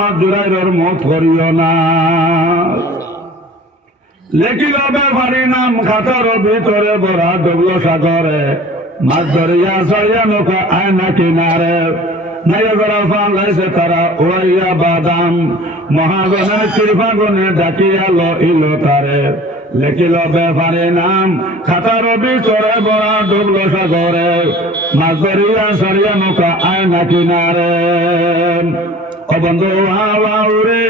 মাছ জুড়াইর মত করিও না। লেখিল ব্যাপারী নাম খাতার ভিতরে বড়া ডুবল সাগরে, মাছ ধরিয়া সারিয়া নৌকা আয়না কিনারে, নাইয়া ফান লাইছে তারা ওয়াইয়া বাদাম, মহাগণের কৃপাগণে ডাকিয়া লইল তারে। লেখিল ব্যাপারী নাম খাতার ভিতরে বড়া ডুবল সাগরে, মাছ ধরিয়া সারিয়া নৌকা আয়না কিনারে। ও বন্ধু আওয়াউরে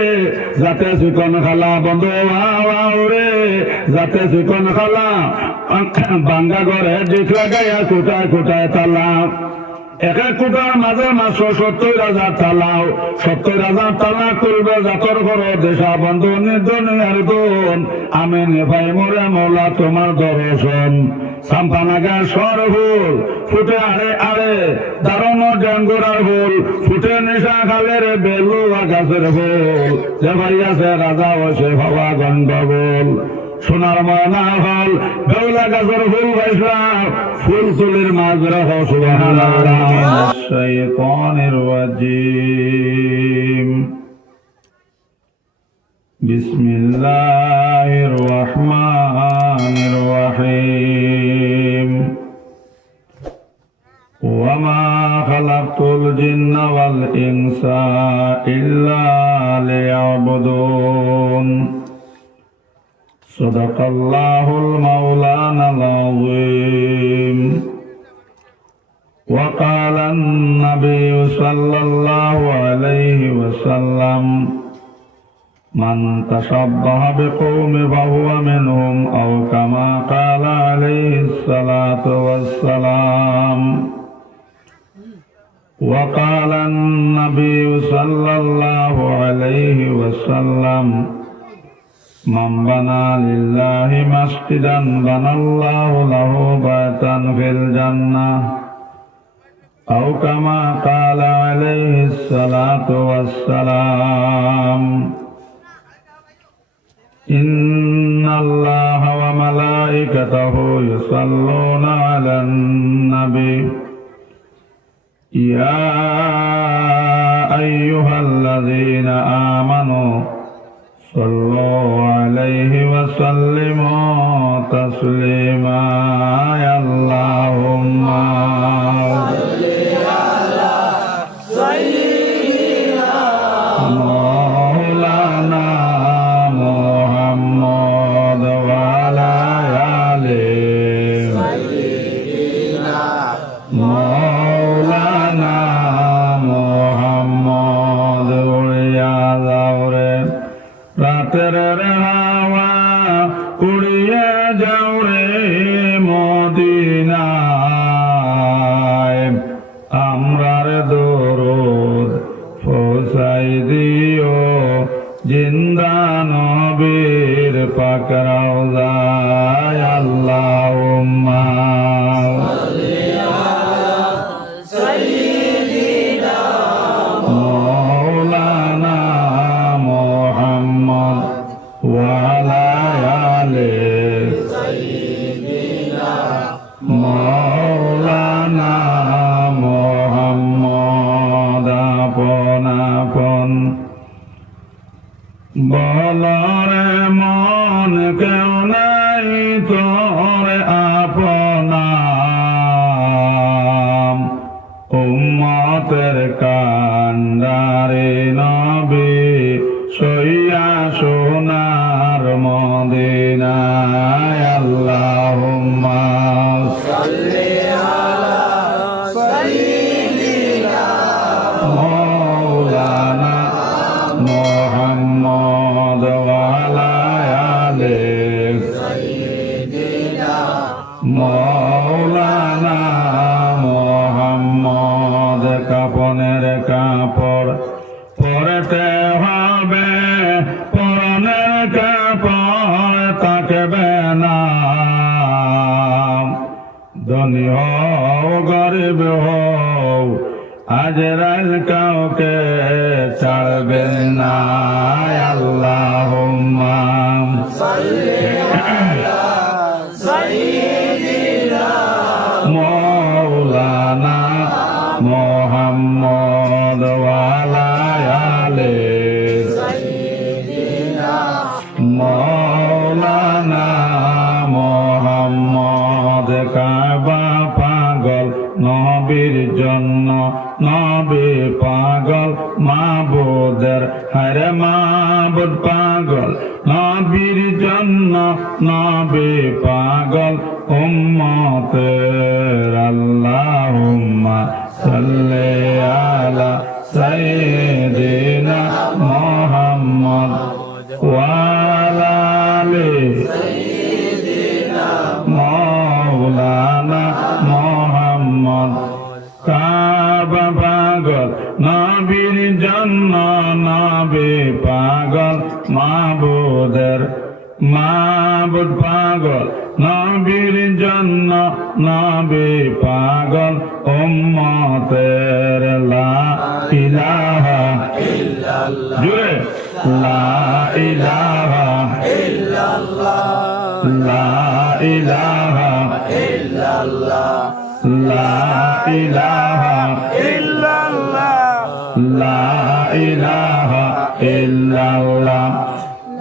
যাতে চিকন খালা, বন্ধু আওয়াউরে যাতে চিকন খালা, বাঙ্গা ঘরে দিক লাগাইয়া কোটায় কোটায় তালা। এক এক কোটার মাঝে মাত্র 70,000 তালাও, 70,000 তালা করবে জাতর ঘর দেশা। বন্ধু নির্দনিয়ার গুণ আমি নেভাই মোরে মৌলা তোমার দর্শন। সাম্পানাগা সর ফুল ফুটে আড়ে আড়ে, দারুণ ডেঙ্গুরার ফুল ফুটে নিশা খালের বেলুয়া গাছের ফুল, যে ভাই আছে রাজা হয়েছে ভাবা গন্ডগোল। সোনার ময়না হল বেউলা গাছের ফুল গাইছা, ফুল তুলির মাঝ রহ সুবহানাল্লাহ। শাইতানির রাজিম। বিসমিল্লাহির রহমানির রহিম। ওয়ামা খালাকতুল জিন্না ওয়াল ইনসা ইল্লা লিয়াবুদুন। সাদাকাল্লাহুল মাওলানাল আযীম। ওয়া ক্বালান নাবিয়্যু সাল্লাল্লাহু আলাইহি ওয়াসাল্লাম, মান তাশাব্বাহা বিকওমিন ফাহুয়া মিনহুম, আও কামা ক্বালা আলাইহিস সালাতু ওয়াসসালাম। ওয়া ক্বালান নাবিয়্যু সাল্লাল্লাহু আলাইহি ওয়াসাল্লাম, মান বানা লিল্লাহি মাসজিদান বানাল্লাহু লাহু বাইতান ফিল জান্নাহ, আও কামা ক্বালা আলাইহিস সালাতু ওয়াসসালাম। ইন্নাল্লাহা ওয়া মালাইকাতাহু ইউসাল্লুনা আলান নাবী, ইয়া আইয়ুহাল্লাযীনা আমানু সাল্লু আলাইহি ওয়া সাল্লিমু তাসলিমা। আল্লাহুম্মা সাল্লি আলা সাইয়্যিদিনা মাওলানা মুহাম্মদ ওয়া আলা আলি সাইয়্যিদিনা মাওলানা মুহাম্মদ। উড়িয়া যাও রে রাতের হাওয়া, উড়িয়া যাও রে মদিনায়, আমরার দরুদ পৌঁছাই দিও জিন্দা নবীর পাক রওজায়। আল্লাহুম্মা সাল্লি আলা সাইয়্যিদিনা মাওলানা মুহাম্মদ ওয়া আলা আলি সাইয়্যিদিনা মাওলানা মুহাম্মদ। আপন আপন বলরে মন কেউ নাই তোরে আপনা, উম্মতের কান্ডারে নবী সইয়া সোনার মদিনায়। আল্লাহুম্মা সাল্লি আলা সাইয়্যিদিনা মাওলানা মুহাম্মদ ওয়া আলা আলি সাইয়্যিদিনা মাওলানা মুহাম্মদ। কাপনের কাপড় পরতে হবে, পরনের কাপড় থাকবে না। ধনী হও গরিব হও, আজরাইল কাউকে ছাড়বে না। আল্লাহুম্মা সাল্লি আলা সাইয়্যিদিনা মাওলানা মুহাম্মদ ওয়া আলা আলি মাহবুদের হায়রে মাহবুদ পাগল নবীর জন্য নবী পাগল উম্মতের আল্লাহুম্মা সাল্লি আলা সাইয়্যিদিনা মুহাম্মদ ওয়া আলা আলি সাইয়্যিদিনা মাওলানা মুহাম্মদ কাবা পাগল নবীর জন্য নবী পাগল মাহবুদের মাহবুদ পাগল নবীর জন্য নবী পাগল উম্মতের লা ইলাহা ইল্লাল্লাহ জুড়ে লা ইলাহা ইল্লাল্লাহ লা ইলাহা ইল্লাল্লাহ লা ইলাহা ইল্লাল্লাহ লা ইলাহা ইল্লাল্লাহ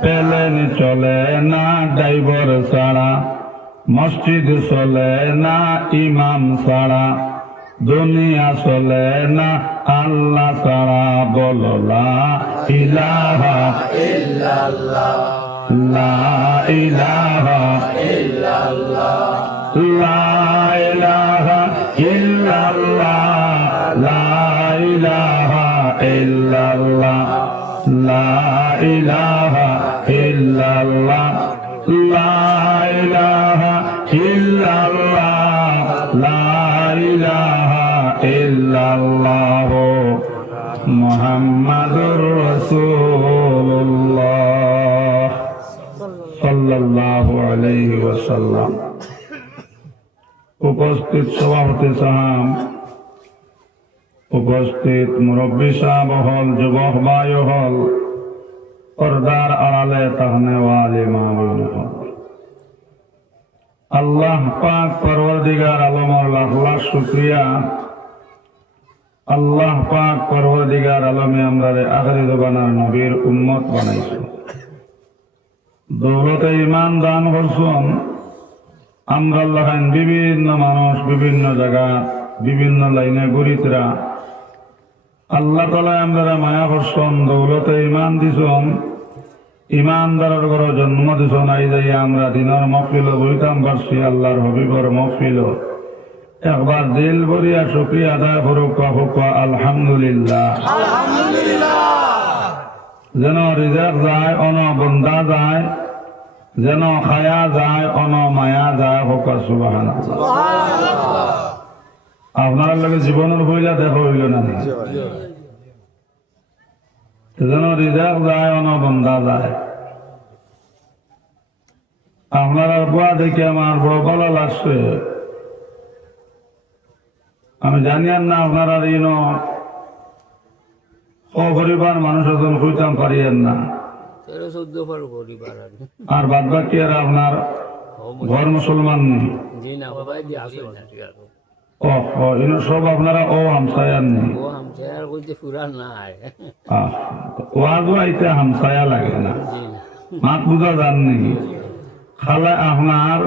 প্লেন চলে না ড্রাইভার ছাড়া মসজিদ চলে না ইমাম ছাড়া দুনিয়া চলে না আল্লাহ ছাড়া বলো লা ইলাহা ইল্লাল্লাহ লা ইলাহা ইল্লাল্লাহ লা ইলাহা ইল্লাল্লাহ লা ইলাহা ইল্লাল্লাহ লা ইলাহা ইল্লাল্লাহ লা ইলাহা ইল্লাল্লাহ লা ইলাহা ইল্লাল্লাহ মুহাম্মাদুর রাসূলুল্লাহ সাল্লাল্লাহু আলাইহি ওয়াসাল্লাম। উপস্থিত সভাপতি সাহেব, উপস্থিত মুরব্বী সাহেব হল, যুবক ভাই হল, পর্দার আড়ালে তাহনে ওয়ালি মা বোন হল, আল্লাহ পাক পরওয়ারদিগার আলমের লাখ লাখ শুকরিয়া। আল্লাহ পাক পরওয়ারদিগার আলমে আমরারে আখিরি জবানার নবীর উম্মত বানাইছে, দৌলতে ইমান দান করছেন। আমরা আল্লাহ বিভিন্ন মানুষ বিভিন্ন জায়গা বিভিন্ন লাইনে ঘুরিতরা আল্লাহ তাআলা আমরা মায়া করছেন, দৌলতে ইমান দিছেন, ইমানদারের ঘরে জন্ম দিছেন। আই যাই আমরা দিনের মহফিল বইতাম পারছি, আল্লাহর হবিবর মহফিল একবার দিল ভরিয়া শুকরিয়া আদায় করুক আলহামদুলিল্লাহ। যেন রিজাক যায় অন বন্দা যায়, যেন খায়া যায় অন মায়া যায় হোক সুবহানাল্লাহ। আপনার লগে জীবনের হইলা দেখা হইল না, যেন রিজাক যায় অন বন্দা যায়। আপনারা বুয়া দেখে আমার বড় ভালো লাগছে। আমি জানি না আপনারা অপরিবার মানুষ এখন হইতাম পারিয়েন না, আর বাদ বাকি আর আপনার ঘর মুসলমান নেই। সব আপনারা ও হামসায়ার নেই, ওয়াজও আইতে হামসায়া লাগে না, মাত বুঝা যান নাকি। খালে আপনার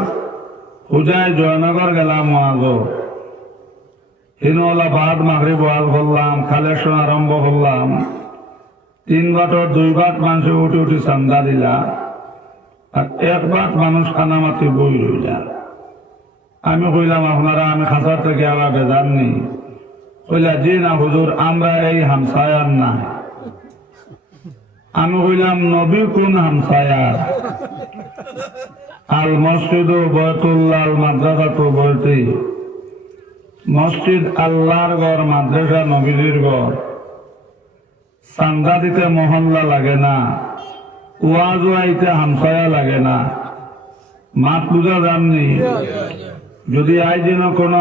পূজায় জয়নগর গেলাম ওয়াজও, হিনওয়ালা বাদ মাগরিব ওয়াজ করলাম, কালেকশন আরম্ভ করলাম। 3 বাটর 2 বাট মানুষ উঠে উঠে চান্দা দিলা, আর 1 বাট মানুষ কানামাতি বই রইলা। আমি কইলাম আপনারা আমি খাসার থেকে আবার বেজাননি। কইলা জি না হুজুর, আমরা এই হামসায়ার না। আমি কইলাম নবী কোন হামসায়ার? আল মসজিদ বয়তুল্লাহ আল মাদ্রাসা তো বলতে, মসজিদ আল্লাহর ঘর, মাদ্রাসা নবীর ঘর। চান্দা দিতে মহল্লা লাগে না, ওয়াজ আইতে হামসায়া লাগে না, মাত বুঝা যাননি। যদি আই যেন কোন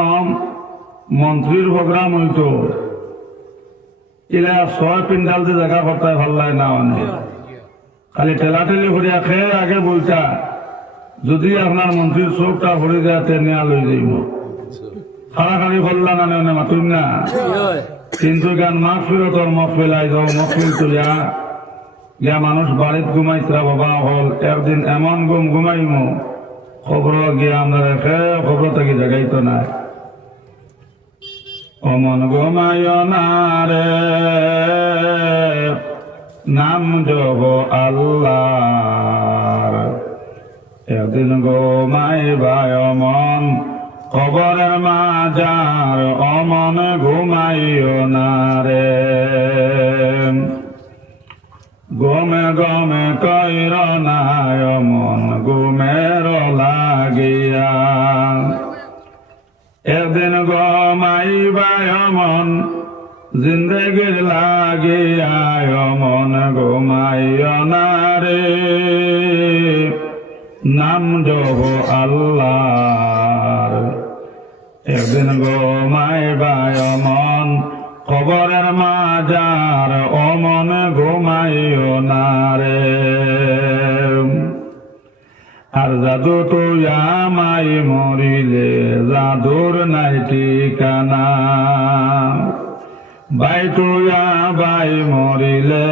মন্ত্রীর প্রোগ্রাম হইতো, এরা 6 পিন্ডাল যে জায়গা করতে ভাল লাগে না, অনেক খালি ঠেলাঠেলি করিয়া খেয়ে আগে বইটা। যদি আপনার মন্ত্রীর চোখটা ভরে যায় নেয়া লই যাইব, খাড়াখাড়ি করলা না মাতুন না। কিন্তু গান মাহফিল তোর মহফিল আই যাও, মহফিল তুলিয়া গিয়া মানুষ বাড়িত ঘুমাইতরা বাবা হল। একদিন এমন ঘুমাইমু খবর গিয়া আমরা রেখে খবর থেকে জাগাইতো না। অমন ঘুমাইও না রে নাম জপ আল্লাহর। একদিন ঘুমাইবাই অমন কবরের মাজার, অমন ঘুমাইও না রে। গমে গমে কইর না অমন ঘুমের লাগিয়া। একদিন ঘুমাইবাই অমন জিন্দগির লাগিয়া, অমন ঘুমাইও না রে। নাম জপ আল্লাহর। একদিন ঘুমাইবাই অমন কবরের মাজার, অমন ঘুমাইও না রে। আর জাদু তুই আমাই মরিলে জাদুর নাই ঠিকানা। বাই তুই বাই মরিলে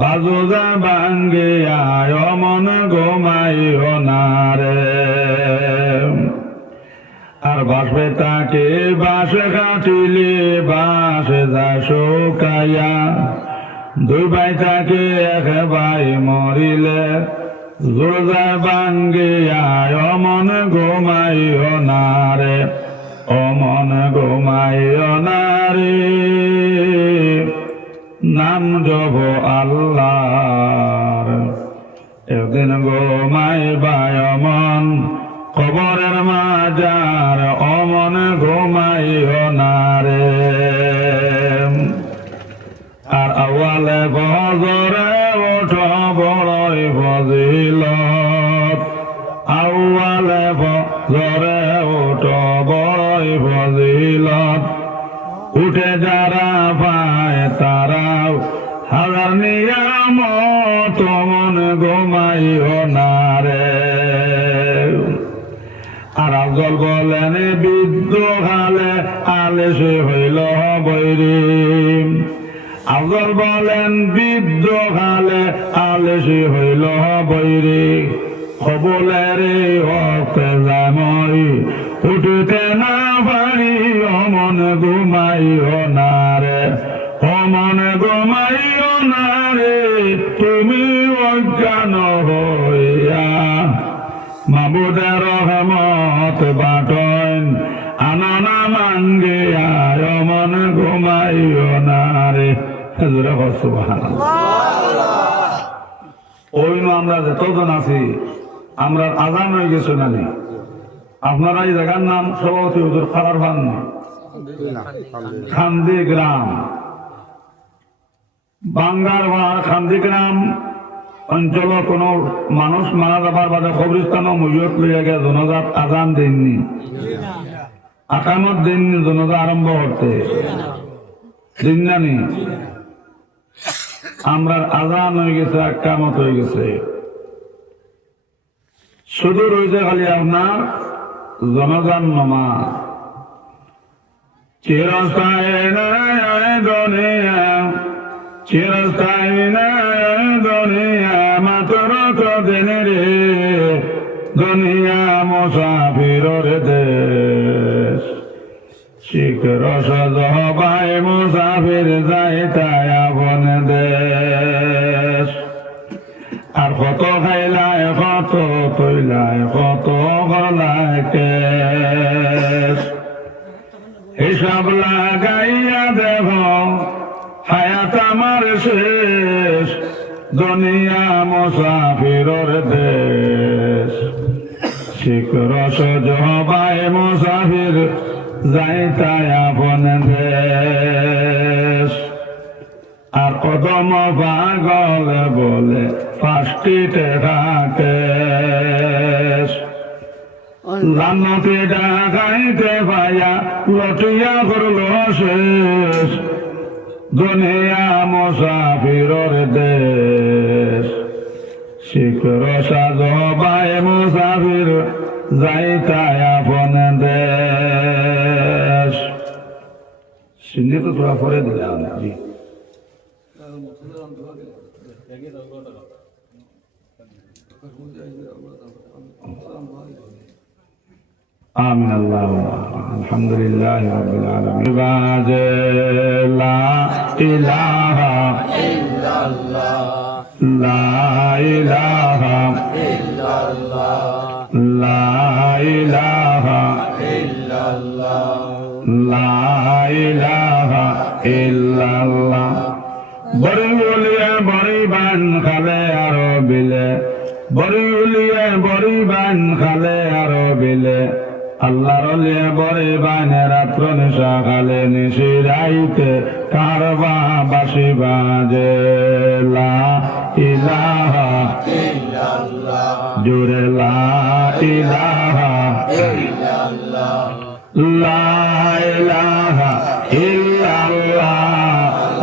বাজু যা ভাঙ্গিয়া, অমন ঘুমাইও না রে। আর বাসবে তাকে বাসে কাটিলে বাসে যা শুকাইয়া। দুই ভাই তাকে এক ভাই মরিলে জোর যা ভাঙ্গিয়া, অমন ঘুমাইও না রে। অমন ঘুমাইও না রে। নাম জপ আল্লাহর। একদিন ঘুমাইবাই অমন কবরের মাজার, অমন ঘুমাইও না রে। আর আওয়ালে ফজরে ওঠ বড়ই ফজিলত। আওয়ালে ফজরে ওঠ বড়ই ফজিলত। উঠে যারা পায় তারাও হাজার নিয়ামত, মন ঘুমাইও না রে। আর আফজল বলেন বিদ্য খালে আলেসে হইল বৈরি। আফজল বলেন বিদ্য খালে আলেসে হইল বৈরি। কবলের হতে জামই উঠিতে না পারি, অমন ঘুমাইও না রে। অমন ঘুমাইও না রে। তুমি অজ্ঞান হইয়া মাবুদের রহমত বাটন আননা মাঙ্গিয়া, অমন ঘুমাইও না রে। ওই আমরা যতজন আছি আমরা আজান হয়ে গেছে না। আপনারা এই জায়গার নাম সভাপতি হুজুর খাবার ভান খান্দি গ্রাম, বাঙ্গারবাড় খান্দি গ্রাম অঞ্চল কোন মানুষ মারা যাবার বাদে কবরস্থান মৈয়ত লইয়া গিয়ে জনজাত আজান দেননি, আকামত দেননি, জনজা আরম্ভ করতে দিন জানি। আমরা আজান হয়ে গেছে, আকামত হয়ে গেছে, শুধু রয়েছে খালি আপনার জনজান নামাজ। চিরস্থায়ী নয় দুনিয়া, চিরস্থায়ী নয় দুনিয়া, মাত্র কদিন রে। দুনিয়া মুসাফিরের দেশ, শিখর সজবাই মুসাফির যাইতায় আপন দেশ। আর কত খাইলায় কত তৈলায় কত গলায় কেশ। হিসাব লাগাইয়া দেখ হায়াত আমার শেষ। দুনিয়া মুসাফিরের দেশ, শিখর সজবাই মুসাফির যাইতায় আপন দেশ। আর কদম পাগল বলে ফাঁসটিতে থাকে, জান্নাতে ডাকাইতে পাইয়া লটিয়া করল শেষ। দুনিয়া মুসাফিরের দেশ, শিখর সাজবাই মুসাফির যাইতায় আপন দেশ। সিন্ধি তো তোরা করে দিলাম। آمين اللهم الحمد لله رب العالمين. لا إله إلا লা ইলাহা লা ইলাহা লা ইলাহা ইল্লাল্লাহ। বড়ি উলিয়ে বড়ি বান খালে আরো বিলে, বড়ি উলিয়ে বড়ি বান খালে আরো বিলে, আল্লাহর লিয়ে বড়ি বানে রাত্র নিশা খালে নিশিরাইতে কারবা বাসি বাজে। লা ইলাহা জোরে লা ইলাহা লা ইলাহা ইল্লাল্লাহ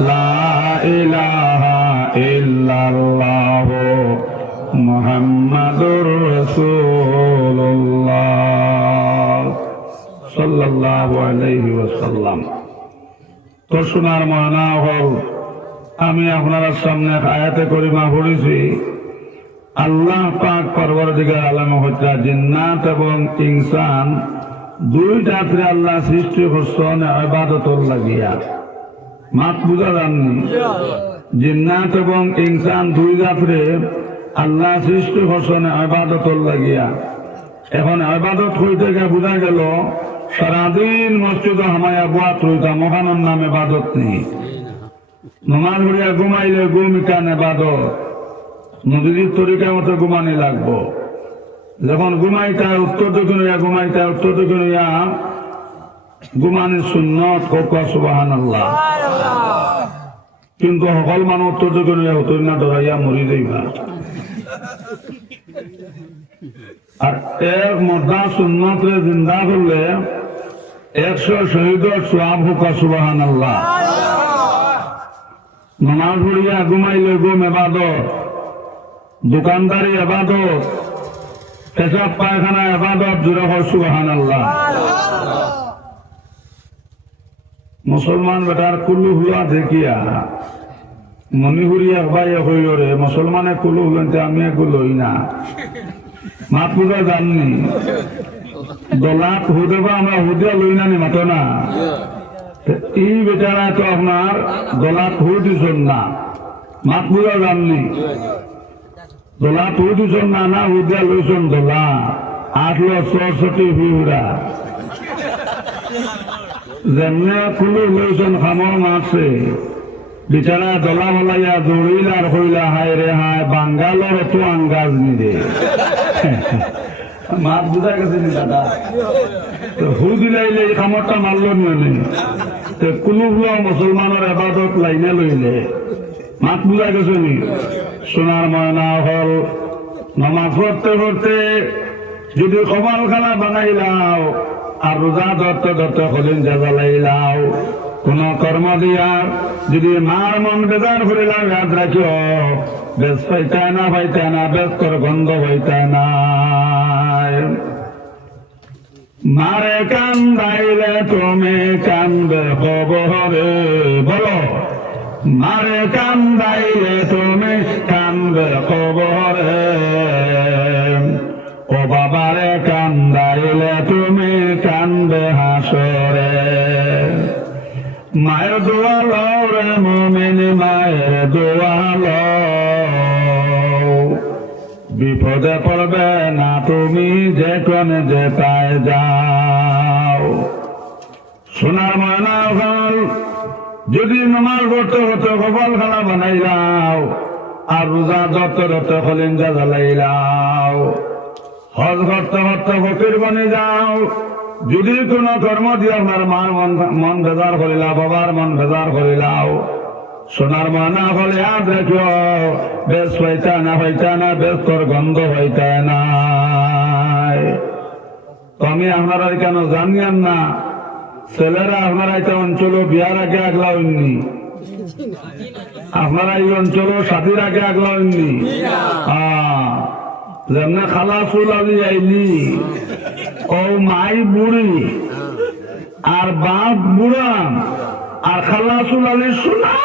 লা ইলাহা ইল্লাল্লাহ মুহাম্মাদুর রাসূলুল্লাহ সাল্লাল্লাহু আলাইহি ওয়াসাল্লাম। তো শোনার মানা হল, আমি আপনার সামনে আয়াতে করিমা পড়েছি। আল্লাহ পাক পরবর্তীকার আলম হত্যা জিন্নাত এবং ইনসান দুইটাতে আল্লাহ সৃষ্টি করছেন ইবাদতর লাগিয়া। মাত বুঝা যাননি? জিন্নাত এবং ইনসান দুই জাতিরে আল্লাহ সৃষ্টি করছেন ইবাদতর লাগিয়া। এখন ইবাদত হইতে গিয়ে বোঝা গেল সারাদিন মসজিদ হামায়া বুয়াত হইতাম, মহানের নাম ইবাদত নেই। নমাজ পড়িয়া ঘুমাইলে ঘুমিকান ইবাদত, নদীর তরিকা মতো ঘুমানি লাগবো। যখন ঘুমাইতা উত্তর দক্ষিণ হইয়া ঘুমাইতা উত্তর দক্ষিণ হইয়া ঘুমানির সুন্নত কোকা সুবহানাল্লাহ। কিন্তু সকল মানুষ উত্তর দক্ষিণ হইয়া উত্তর না ডরাইয়া মরি যাইবা। আর এক মর্দা সুন্নতরে জিন্দা করলে 100 শহীদের সওয়াব হোক সুবহানাল্লাহ। নামাজ পড়িয়া ঘুমাইলে ঘুম ইবাদত, দোকানদারি ইবাদত, পেশাব পায়খানা ইবাদত, জোরে হোক সুবহানাল্লাহ। মুসলমান বেটার কুলু হুলা দেখিয়া মণিপুরিয়া ভাই হইরে মুসলমানে কুলু হুলতে আমি এগুলো হই না। মাত বুঝা জাননি দলাত হুদেবা আমরা হুদিয়া লই না নি মাতো না। এই বেচারা তো আপনার দলাত হু দিছন না, মাত বুঝা জাননি দলাত হু দিছন না, না হুদিয়া লইছন দলা 864 ভিউরা যেমনে কুলু লইছন খামর মাছে বিচারা দলা বলাইয়া দৌড়িল আর হইলা হায় রে হায় বাঙ্গালোর তো আঙ্গাজ নিরে। মাছ বুঝা গেছে নি দাদা? হু দিলাইলে খামরটা মারল নিয়ে কুলুগুলো মুসলমানের আবাদত লাইনে লইলে মাছ বুঝা গেছে নি? সোনার ময়না হল নামাজ পড়তে পড়তে যদি কপাল খানা বানাইলাও আর রোজা ধরতে ধরতে হলিন জ্বালাইলাও, কোন কর্ম দিয়া যদি মার মন বেজার করিলাম ইয়াদ রাখিও বেশ পাইতায় না পাইতায় না, বেশ কর গন্ধ পাইতায় না। মারে কান্দাইলে তুমি কান্দে খবরে, বলো মারে কান্দাইলে তুমি কান্দে খবরে, ও বাবারে কান্দাইলে তুমি কান্দে হাসরে। মায়ের দোয়া লও রে মুমিন, মায়ের দোয়া লও, বিপদে পড়বে না তুমি যেখানে যেতায় যাও। সোনার ময়না হল যদি নামাজ পড়তে হতে কপাল খানা বানাই যাও আর রোজা ধরতে ধরতে কলিঞ্জা জ্বালাই যাও, হজ করতে করতে ফকির বনে যাও, যদি কোন কর্ম দিয়ে আপনার মার মন বেজার করিলা, বাবার মন বেজার করিলাও, সোনার মানা হলে ইয়াদ রাখিও বেশ হইতা না বেশ তোর গন্ধ হইতা না। তো আমি আপনারা কেন জানিয়ান না ছেলেরা আপনারা এটা অঞ্চল বিয়ার আগে আগলা হইনি, আপনারা এই অঞ্চল সাথীর আগে আগলা হইনি। যেমনে খালা চুল আলি আইলি ও মাই বুড়ি আর বাপ বুড়া আর খালা চুল আলি শোনা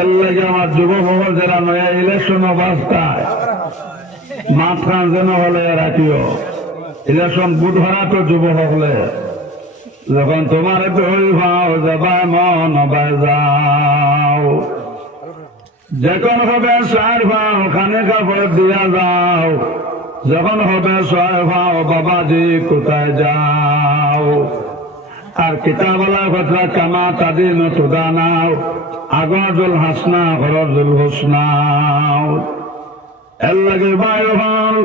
এর লাগে আমার যুবক যারা নয়া ইলেকশন অবস্থায় মাথান যেন হলে রাখিও। ইলেকশন বুধ হরা তো যুবক হলে যখন তোমার দই ভাও যাবায় মন বাজাও যখন হবে 4 পাও খানে কাপড় দিয়া যাও, যখন হবে 6 পাও বাবাজি কোথায় যাও। আর কিতাবালা কথা কামা তাদের নতুদা নাও, আগজুল হাসনা খরজুল হোসনাও। এর লাগে ভাই হল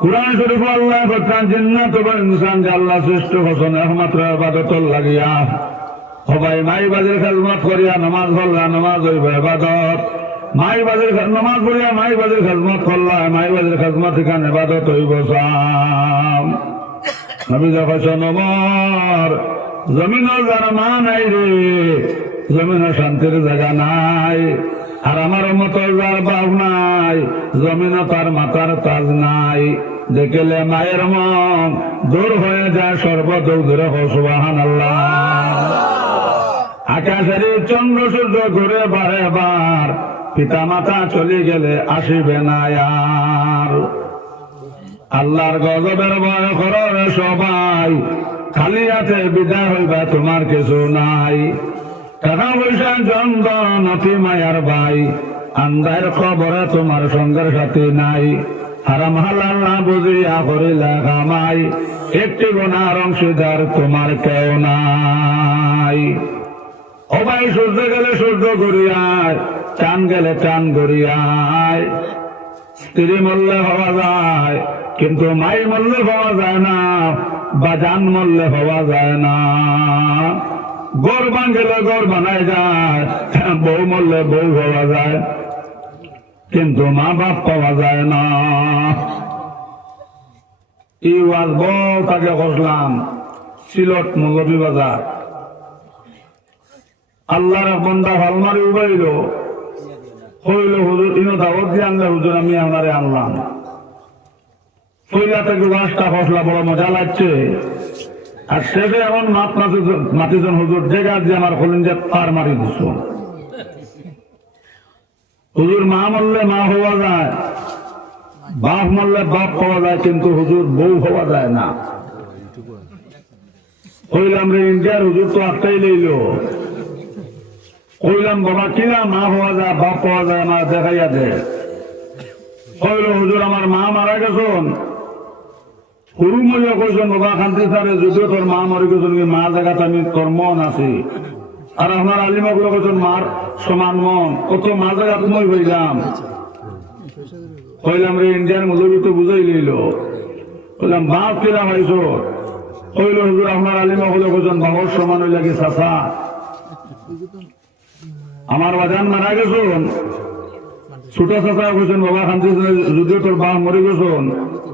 কুরআন শরীফ আল্লাহ কথা জিন্নাত ও ইনসান যে আল্লাহ সৃষ্ট করছেন একমাত্র ইবাদতর লাগিয়া। সবাই মাই বাজের খেজমত করিয়া নামাজ পড়লা, নামাজ হইবে ইবাদত। মাই বাজের নামাজ পড়িয়া মাই বাজের খেজমত করলা, মাই বাজের খেজমত এখানে ইবাদত হইব। নবী যখন নমর জমিনের যারা মা নাই রে, জমিনের শান্তির জায়গা নাই। আর আমার মতো যার বাপ নাই, জমিনে তার মাথার তাজ নাই। দেখলে মায়ের মন দূর হয়ে যায় সর্বদূর দূরে। সুবহানাল্লাহ। আকাশের চন্দ্র সূর্য ঘুরে বারে বার, পিতা মাতা চলে গেলে আসিবে না আর। আল্লাহর গজবের ভয় করো রে সবাই, খালি হাতে বিদায় হইবা তোমার কিছু নাই। টাকা পয়সা জনধন অতি মায়ার ভাই, আন্দায়ের খবরে তোমার সঙ্গের সাথে নাই। হারাম হালাল না বুঝিয়া করিলা কামাই, একটি গুনার অংশীদার তোমার কেউ নাই। ও ভাই সূর্য গেলে সূর্য ঘুরিয়ায়, চান গেলে চান ঘুরিয়ায়। স্ত্রী মরলে হওয়া যায়, কিন্তু মাই মরলে হওয়া যায় না, বা জান মরলে হওয়া যায় না। গড় ভাঙলে গড় বানায় যায়, বউ মরলে বউ হওয়া যায়, কিন্তু মা বাপ পাওয়া যায় না। এই ওয়াজ বউ তাকে বসলাম সিলট মৌলভী বাজার। আল্লাহর বন্দা ভালমারি উবাইল হইল, হুজুর ইনো দাওয়াত দিয়ে আনলে হুজুর আমি আমারে আনলাম। পয়লা থেকে ওয়াজটা ফসলা বড় মজা লাগছে। আর শেষে এখন মাতিজন হুজুর জায়গা দিয়ে আমার হলেন যে পার মারি দিছ। হুজুর মা মরলে মা হওয়া যায়, বাপ মরলে বাপ হওয়া যায়, কিন্তু হুজুর বউ হওয়া যায় না। কইলাম রে ইন্ডিয়ার হুজুর তো একটাই লইল। কইলাম বাবা কিনা মা হওয়া যায় বাপ হওয়া যায়, আমার দেখাইয়া দে। কইল হুজুর আমার মা মারা গেছেন। হুরু মরিয়া কইছেন বাবা খান্তি সারে যদিও তোর মা মরে গেছেন, মা জায়গাতে আমি তোর মন আছি। আর আমার আলিমা গুলো কইছেন মার সমান মন, কত মা জায়গা তুমি হইলাম। কইলাম রে ইন্ডিয়ার মজুরি তো বুঝাই লইল। কইলাম বাপ কিরা হয়েছ। কইল হুজুর আপনার আলিমা গুলো কইছেন বাবার সমান হইলা কি চাচা। আমার বাজান মারা গেছেন, ছোট চাচা কইছেন বাবা খান্তি যদিও তোর বাপ মরে গেছেন,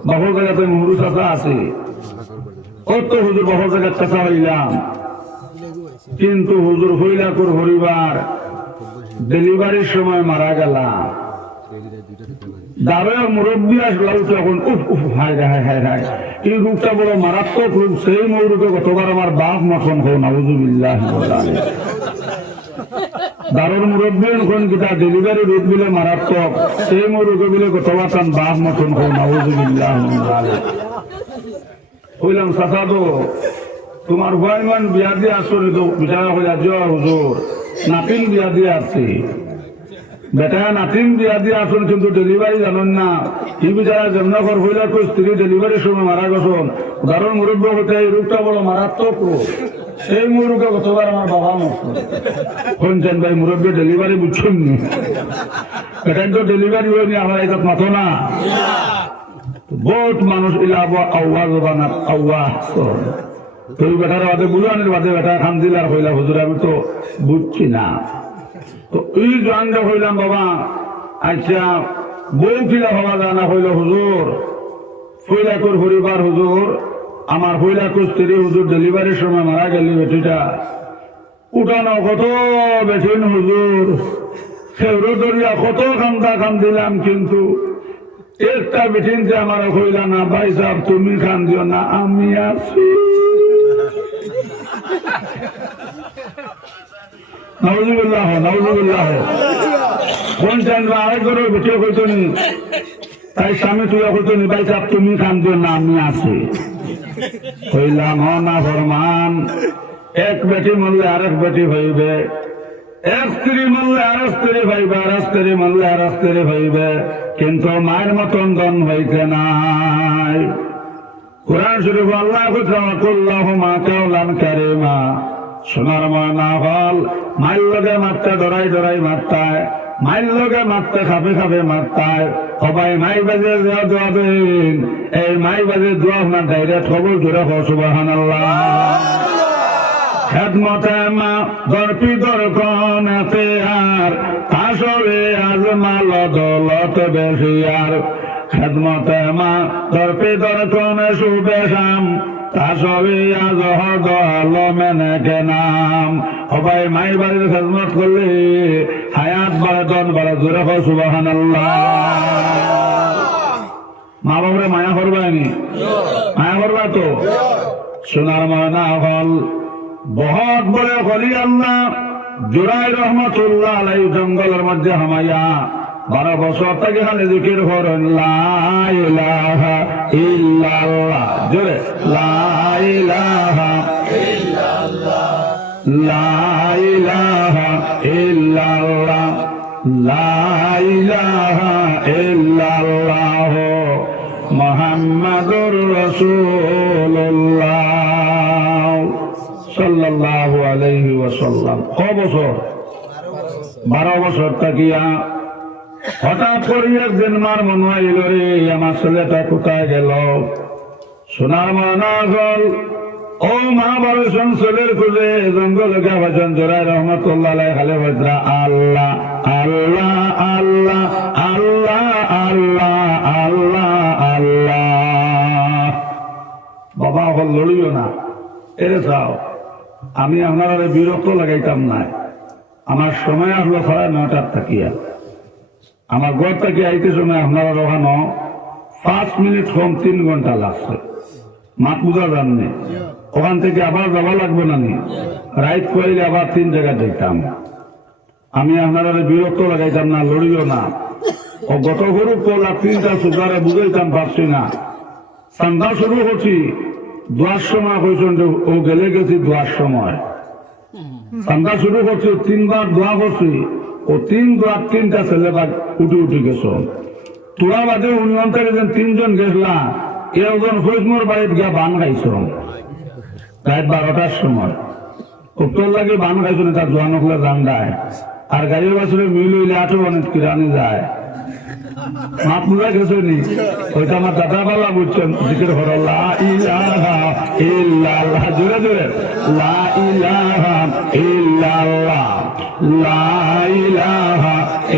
বাবার জায়গাতে মুরু চাচা আছে। কত হুজুর বাবার জায়গার চাচা হইলাম, কিন্তু হুজুর হইলা কোর হরিবার ডেলিভারির সময় মারা গেলাম। দাঁড়ায় মুরব্বী আসলাম তখন উফ উফ হায় হায় হায় হায়, এই রূপটা বড় মারাত্মক রূপ। সেই মৌরূপে গতবার আমার বাপ মতন হো নাউজুবিল্লাহ। দারুর মুরব্বী এখন কিতা ডেলিভারি রূপ বিলে মারাত্মক, সেই মৌরূপে বিলে গতবার তার বাপ মতন হো নাউজুবিল্লাহ। হইলাম চাচা তো তোমার ভয়মান বিয়া দিয়ে আসো তো বিচারা হইয়া যাওয়া হুজুর নাতিন বিয়া দিয়ে আসছি। বেটা নাতিন বিয়া দিয়ে আসুন, কিন্তু ডেলিভারি জানেন না। এই বিচারা যেমন ঘর হইলা তো স্ত্রী ডেলিভারির সময় মারা গেছেন। দারুণ মুরব্বী হতে এই রূপটা বড় মারাত্মক রূপ। সেই মুরুকে গতবার আমার বাবা মতো শুনছেন ভাই মুরব্বী ডেলিভারি বুঝছেন নি, বেটাই তো ডেলিভারি হয়নি, আমার এটা মাথো না। বহুত মানুষ ইলাব আউয়া জবানাত আউয়া তুই বেটার বাদে বুঝানির বাদে বেটা খান দিলার হইলা হুজুর আমি তো বুঝছি না। তো এই জানটা হইলাম বাবা আচ্ছা বউ কিলা হওয়া যায় না হইল হুজুর ফইলাকুর হরিবার হুজুর আমার ফইলাকুর স্ত্রী হুজুর ডেলিভারির সময় মারা গেলি বেটিটা উঠানো কত বেঠিন হুজুর সেউরো দরিয়া কত কান্দা কান্দিলাম, কিন্তু একটা বেঠিন যে আমার হইলা না ভাই সাহেব তুমি খান দিও না আমি আছি। নাউজুবিল্লাহ নাউজুবিল্লাহ। বলছেন আরেক ঘরের বেটিও কইতো নি, তাই স্বামী তুই কইতো নি ভাই সাহেব তুমি খান দিও না আমি আছি। কইলাম না ফরমান, এক বেটি মরলে আরেক বেটি হইবে, এক স্ত্রী মরলে আর স্ত্রী ভাইবে, আর স্ত্রী মরলে আর স্ত্রী ভাইবে, কিন্তু মায়ের মতন দন হইতে নাই। কুরআন শরীফ আল্লাহ কুল্লাহুমা কাওলান কারীমা, সোনার ময়না হল মাইল লগে মারতে ডরাই ডরাই মারতায়, মাইল লগে মারতে খাবে খাবে মারতায়। সবাই মাই বাজে দোয়া দিন, এই মাই বাজে দোয়া না ডাইরেক্ট খবর জোরে হো সুবহানাল্লাহ। খেদমতে মা দরপি দরকনেতে আর আসরে আজমাল দৌলত বেশি আর, খেদমতে মা দরপি দরকনে শুভেশাম তাসরে আজ হদ আলমেনে কে নাম। সবাই মাই বাড়ির খেদমত করলে হায়াত বাড়ে দন বাড়ে জোরে হো সুবহানাল্লাহ। মা বাবরে মায়া করবানি, মায়া করবা তো। সোনার ময়না হল বহুত বড় হলি আল্লাহ জুরাই রহমতুল্লাহ আলাইহি জঙ্গলের মধ্যে হামাইয়া 12 বছর থেকে খালি জিকির করেন লা ইলাহা ইল্লাল্লাহ, জোরে লা ইলাহা ইল্লাল্লাহ, লা ইলাহা ইল্লাল্লাহ, লা ইলাহা ইল্লাল্লাহ মুহাম্মাদুর রাসূলুল্লাহ সাল্লাল্লাহু আলাইহি ওয়াসাল্লাম। কয় বছর? 12 বছর থাকিয়া হঠাৎ করে একদিন মার মনে হইল রে আমার ছেলেটা কোথায় গেল। সোনার ময়না গল ও মা বলছেন ছেলের খুঁজে জঙ্গলে গাছেন জোরাই রহমতুল্লাহ আলাইহি খালে বজরা আল্লাহ আল্লাহ আল্লাহ আল্লাহ আল্লাহ আল্লাহ আল্লাহ। বাবা হল লড়িও না, এরে চাও আমি আপনারা বিরক্ত লাগাইতাম না। আমার সময় আসলো 9:30 থাকিয়া, আমার ঘর থেকে আইতে সময় আপনারা ওখানো 5 মিনিট কম 3 ঘন্টা লাগছে। মাত বুঝা জাননি, ওখান থেকে আবার যাওয়া লাগবে না, রাইট কইলে আবার 3 জায়গা দেখতাম। আমি আপনারা বিরক্ত লাগাইতাম না, লড়িও না। ও গত গরু কলা 3টা সুগারে বুঝাইতাম পারছি না। সন্ধ্যা শুরু করছি, দোয়ার সময় হয়েছেন ও গেলে গেছি দোয়ার সময়। সন্ধ্যা শুরু করছি, 3 বার দোয়া করছি, ও 3 দোয়ার 3টা ছেলে উঠি উঠি গেছ। তোরা বাদে উন্নয়ন থেকে 3 জন গেছলা, একজন ফরিদমোর বাড়িতে গিয়া বান খাইছ রাত 12টার সময়। তোর লাগে বান খাইছ না, তার দোয়া নকলে জান দেয়। আর গাড়ির বাসরে মিল হইলে 8 অনেক কিরানি যায়। মাপ মুজা গেছে নি, ওইটা আমার দাদা বালা বুঝছেন। জিকির হলো লা ইলাহা ইল্লাল্লাহ, জোরে জোরে লা ইলাহা ইল্লাল্লাহ, লা ইলাহা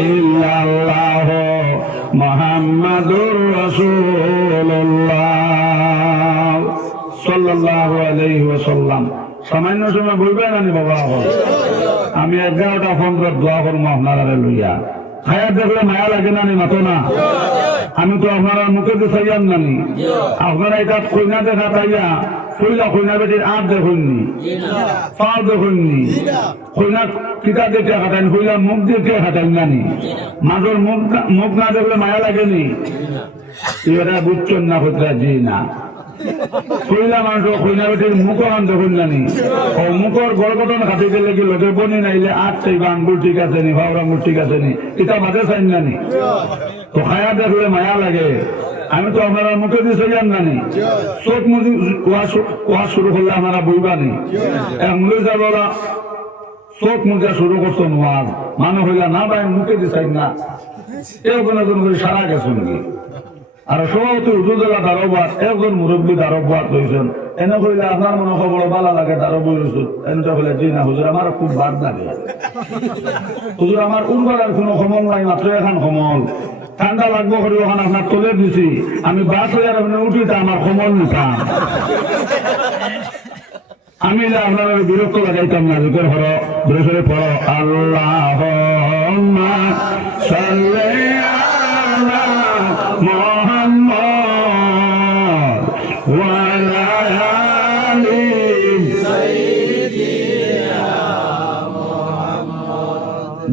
ইল্লাল্লাহ মুহাম্মাদুর রাসূলুল্লাহ সাল্লাল্লাহু আলাইহি ওয়াসাল্লাম। সামান্য সময় বলবে না বাবা, আমি 11টা 15 দোয়া করবো আপনারা লইয়া। খায়া দেখলে মায়া লাগে না নি, মাতো না। আমি তো আপনারা মুখে তো চাইয়ান নানি, আপনারা এটা কইনা দেখা তাইয়া কইলা কইনা বেটির আপ দেখুননি, পাও দেখুননি, কইনা কিতা দেখে হাঁটাইন, কইলা মুখ দেখে হাঁটাইন নানি। মাঝর মুখ না দেখলে মায়া লাগেনি, এরা বুঝছেন না কোথা জি না। কইলা মানুষ কইনা বেটির মুখ আন দেখুন নানি, ও মুখর গড়গঠন খাটি দিলে কি লোকে বনি নাইলে আট চাইবা আঙ্গুল ঠিক আছে নি, ভাওর আঙ্গুল ঠিক আছে নি, এটা বাদে চাইন নানি। তো খায়া দেখলে মায়া লাগে। আমি তো আপনারা মুখে দিয়ে যান নানি, চোখ মুজি ওয়া শুরু করলে আপনারা বইবানি। মুড়ে বলা চোখ মুজা শুরু করছো নোয়াজ, মানুষ হইলা না ভাই মুখে দিয়ে চাই না, এরকম একজন করে সারা গেছেন কি। আর সভাপতি হুজুরদুল্লাহ দারোবাদ একজন মুরব্বী দারোবাদ হয়েছেন। এনে কইলে আপনার মনে খবর ভালো লাগে দারোবি হুজুর, এনটা বলে জি না হুজুর আমার খুব বাদ লাগে হুজুর, আমার উর্বরার কোনো সমল নাই, মাত্র এখন সমল ঠান্ডা লাগবো করে ওখানে আপনার তোলে দিছি, আমি বাস হয়ে আপনি উঠিতে আমার সমল নিতাম। আমি যে আপনার বিরক্ত লাগাইতাম না, যুগের হর বৃহস্পতি পড়ো আল্লাহ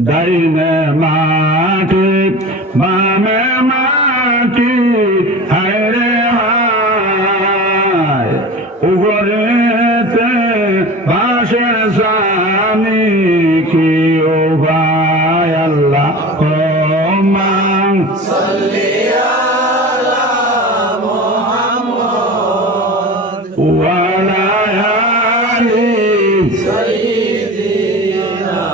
দাইনে মাটি বামে মাটি হায়রে হায় উপরেতে বাসের স্বামী কি ও আল্লাহুম্মা সাল্লি আলা মুহাম্মদ ওয়া আলা আলি সাইয়্যিদিনা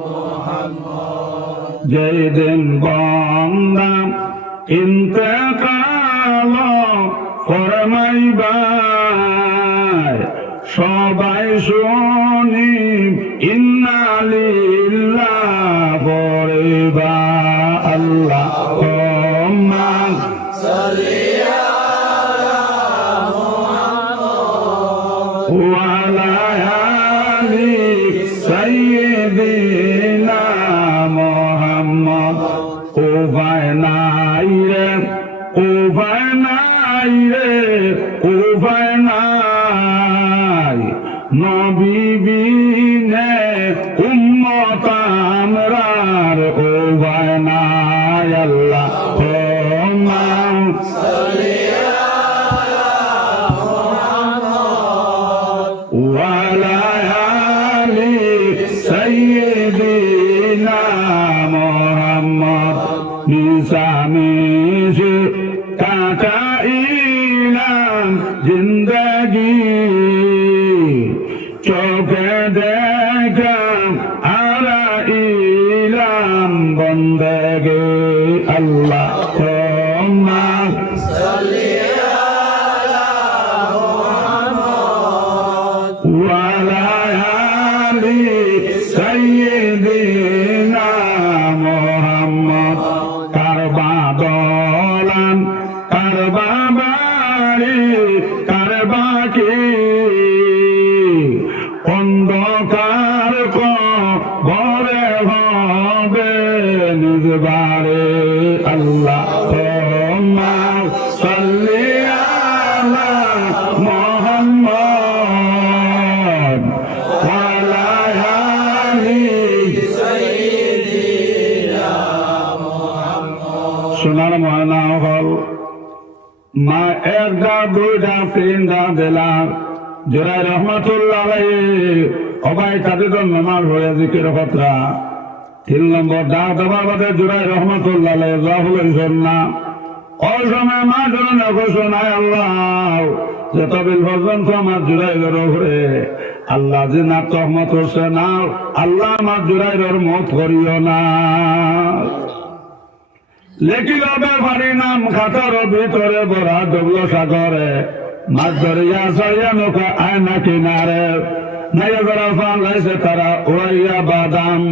মুহাম্মদ। যেদিন বান্দা ইন্তেকাল ফরমাইবার সবাই শুনি ইন্না লিল্লাহি পড়িবা আল্লাহুম্মা সাল্লি আলা মুহাম্মদ ওয়া আলা আলি সাইয়্যিদিনা মুহাম্মদ। উপায় নাই রে উপায় নাই রে উপায় নাই নবী বিনে উম্মত আমরার উপায় নাই আল্লাহুম্মা সাল্লি আলা মুহাম্মদ ওয়া আলা আলি সাইয়্যিদিনা মুহাম্মদ। মিশামিশি কাটাইলাম জিন্দগি চোখে দেখাম হারাইলাম বন্দেগি আল্লাহুম্মা সাল্লি আলা মুহাম্মদ ওয়া আলা আলি সাইয়্যিদিনা মুহাম্মদ। কারবা দলান কারবা বাড়ি কারবা কি অন্ধকার ঘরে হবে নিজবারে আল্লাহুম্মা সাল্লি আলা মুহাম্মদ ওয়া আলা আলি সাইয়্যিদিনা মুহাম্মদ। সোনার ময়না হল মা একটা দুইটা তিনটা দিলাম জোড়াই রহমতুল্লাহ অবাই কাদের নামাজ হয়ে জিকির কথা 3 নম্বর দা দেওয়ার বাদে জোড়াই রহমতুল্লাহ জাহুল না ওই সময় মা জন্য ঘোষণায় আল্লাহ যত বিল পর্যন্ত আমার জুরাইলের উপরে আল্লাহ যে না তহমত হচ্ছে না আল্লাহ আমার জুরাইলের মত করিও না। লেখিল ব্যাপারী নাম খাতার ভিতরে বড়া ডুবল সাগরে মাছ ধরিয়া সারিয়া নৌকা আয়না কিনারে নাইয়া যারা ফান লাইছে তারা ওয়াইয়া বাদাম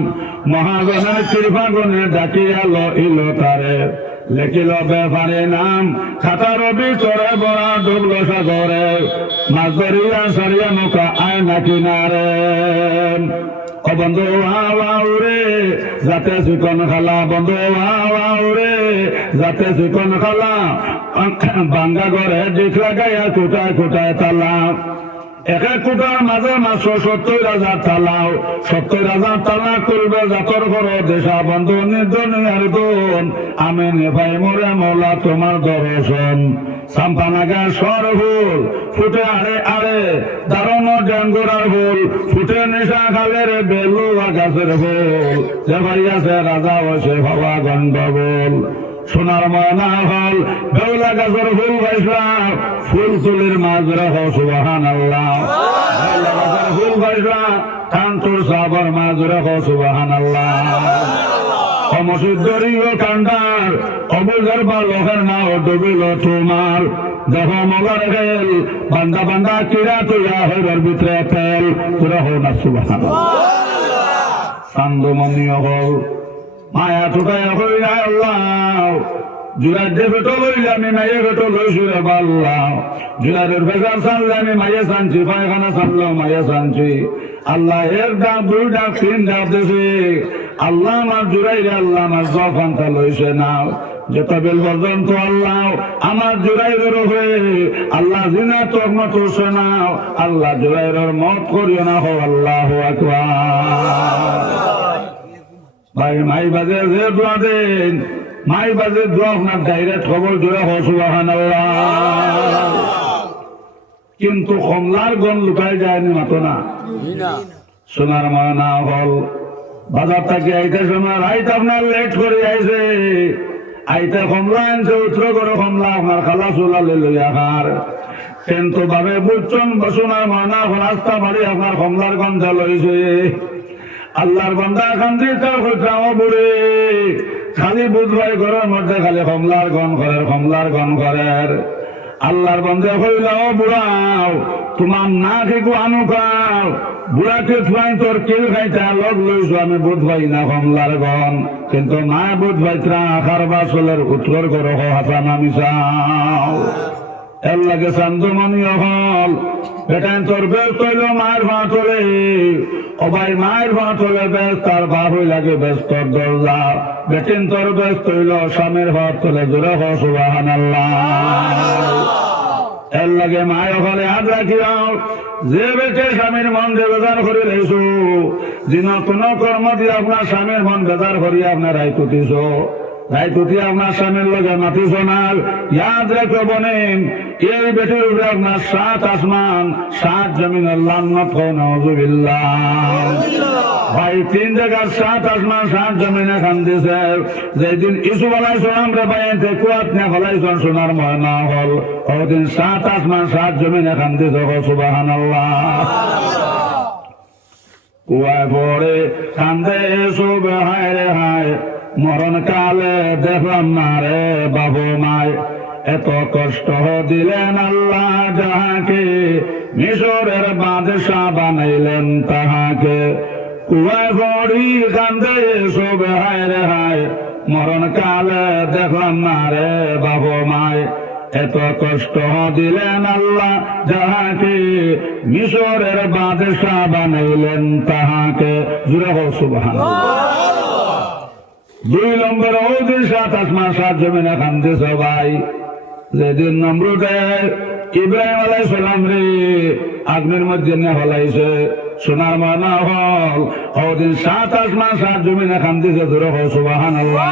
মহাজনের কৃপাগুনে ডাকিয়া লইল তারে। লেখিল ব্যাপারী নাম খাতার ভিতরে বড়া ডুবল সাগরে মাছ ধরিয়া সারিয়া নৌকা আয়না কিনারে। ও বন্ধু আওয়াউরে যাতে চিকন খালা বন্ধু আওয়াউরে যাতে চিকন খালা বাঙ্গা ঘরে দিক লাগাইয়া কোটায় কোটায় তালা এক এক কোটার মাঝে মাত্র 70,000 তালাও 70,000 তালা করবে জাতর ঘর দেশা বন্ধু নির্জন আর গুণ আমি নেভাই মোরে মৌলা তোমার দর্শন সাম্পানাগা সর ফুল ফুটে আরে আরে দারুণ ডেঙ্গুরার ফুল ফুটে নিশা খালের বেলুয়া গাছের ফুল যে ভাই আছে রাজা বসে ভাবা গন্ডগোল সোনার ময়না হল বেউলা গাছের ফুল বাইসলাম ফুল তুলির মাঝ রহ সুবহানাল্লাহ বেউলা গাছের ফুল বাইসলাম কান্তর সাবর মাঝ রহ সুবহানাল্লাহ। অমসুদ্দরীয় কান্ডার অবুজের বা লোকের নাও ডুবিল তোমার দেহ মলার গেল বান্দা বান্দা কিরা তুইয়া হইবার ভিতরে তেল তোরা হো না সুবহানাল্লাহ। সান্দমনীয় হল মায়া টুটাই হইয়া আল্লাহ জুরাইদের ভেটো লইলে আমি মাইয়ে ভেটো লইসুরে বাল্লাহ জুরাইদের ভেজাল সানলে আমি মাইয়ে সানছি পায়খানা সানলাম মাইয়ে সানছি আল্লাহ এক ডাক দুই ডাক তিন ডাক দিছি আল্লাহ আমার জুরাইরে আল্লাহ আমার জফানটা লইছে না যত বেল পর্যন্ত আল্লাহ আমার জুরাইরের হয়ে আল্লাহ জিনা তহমত হচ্ছে না আল্লাহ জুরাইরের মত করিও না হো আল্লাহু আকবার। ভাই মাই বাজে যে দোয়া দেন মাই বাজে দোয়া আপনার ডাইরেক্ট খবর জোড়া হো সুবহানাল্লাহ। কিন্তু কমলার গন লুকাই যায়নি মাতো না সোনার ময়না হল বাজার থেকে আইতে সময় রাইত আপনার লেট করে আইছে, আইতে কমলা আনছে, উত্তর করে কমলা আপনার খালা চুলা লইয়া খার। কিন্তু ভাবে বুঝছেন বসুনার ময়না রাস্তা বাড়ি আপনার কমলার গন্ধা লইছে। আল্লাহর বান্দা কান্দিতে বুড়ে খালি বুধবার ঘরের মধ্যে খালি কমলার গন করের, কমলার গন করের। আল্লাহর বন্ধে কইলাও বুড়াও তোমার না খেকু আনু খাও, বুড়াকে থুয়াই তোর কেল খাইতে লগ লইছো, আমি বুধ ভাই না কমলার গন। কিন্তু মা বুধ ভাই ত্রা আখার বাসলের উত্তর করো হাসান আমি চাও। এর লাগে চান্দমণি হল বেটাই তোর বেশ তৈল মায়ের ভাঁ তোলে, ও ভাই মায়ের ভাঁ তোলে বেশ তার বাপ হই লাগে বেশ তোর দরজা। বেটিন তোর বেশ তৈল স্বামীর ভাত তোলে জোরে হ সুবহানাল্লাহ। এর লাগে মায় হলে হাত রাখিও, যে বেটে স্বামীর মন যে বেজার করে রেছো, যিন কোন কর্ম দিয়ে আপনার স্বামীর মন বেজার করিয়া আপনার রায় তুটিছ, রায়তুতি আপনার স্বামীর লগে মাতিছ না, ইয়াদ রেখে বনেন এই বেটির উপরে আপনার 7 আসমান 7 জমিনের লান্নাত হয় নাউযুবিল্লাহ। ভাই 3 জায়গার 7 আসমান 7 জমিনে কান্দিছে। যেদিন ইসুফ আলাইহিস সালাম রে বাইতে কুয়াত না ফলাইছেন সোনার ময়না হল, ওদিন 7 আসমান 7 জমিনে কান্দিছে সুবহানাল্লাহ। কুয়ায় পড়ে কান্দে সুবে হায় রে হায়, মরণ কালে দেখলাম না রে বাবু মায়, এত কষ্ট দিলেন আল্লাহ যাহাকে, মিশরের বাদশা বানাইলেন তাহাকে। কুয়ায় পড়ি কান্দে সবে হায় রে হায়, মরণ কালে দেখলাম না রে বাবু মায়, এত কষ্ট দিলেন আল্লাহ যাহাকে, মিশরের বাদশা বানাইলেন তাহাকে। জুড়ে হোক সুবহানাল্লাহ। 2 নম্বর ওদিন 7 আসমান 7 জমিনে কান্দিছ ভাই, যেদিন নমরুদে ইব্রাহিম আলাইহিস সালাম রে আগুনের মধ্যে নিয়ে ফলাইছে সোনার ময়না হল, ওদিন 7 আসমান 7 জমিনে কান্দিছে জোরে হোক সুবহানাল্লাহ।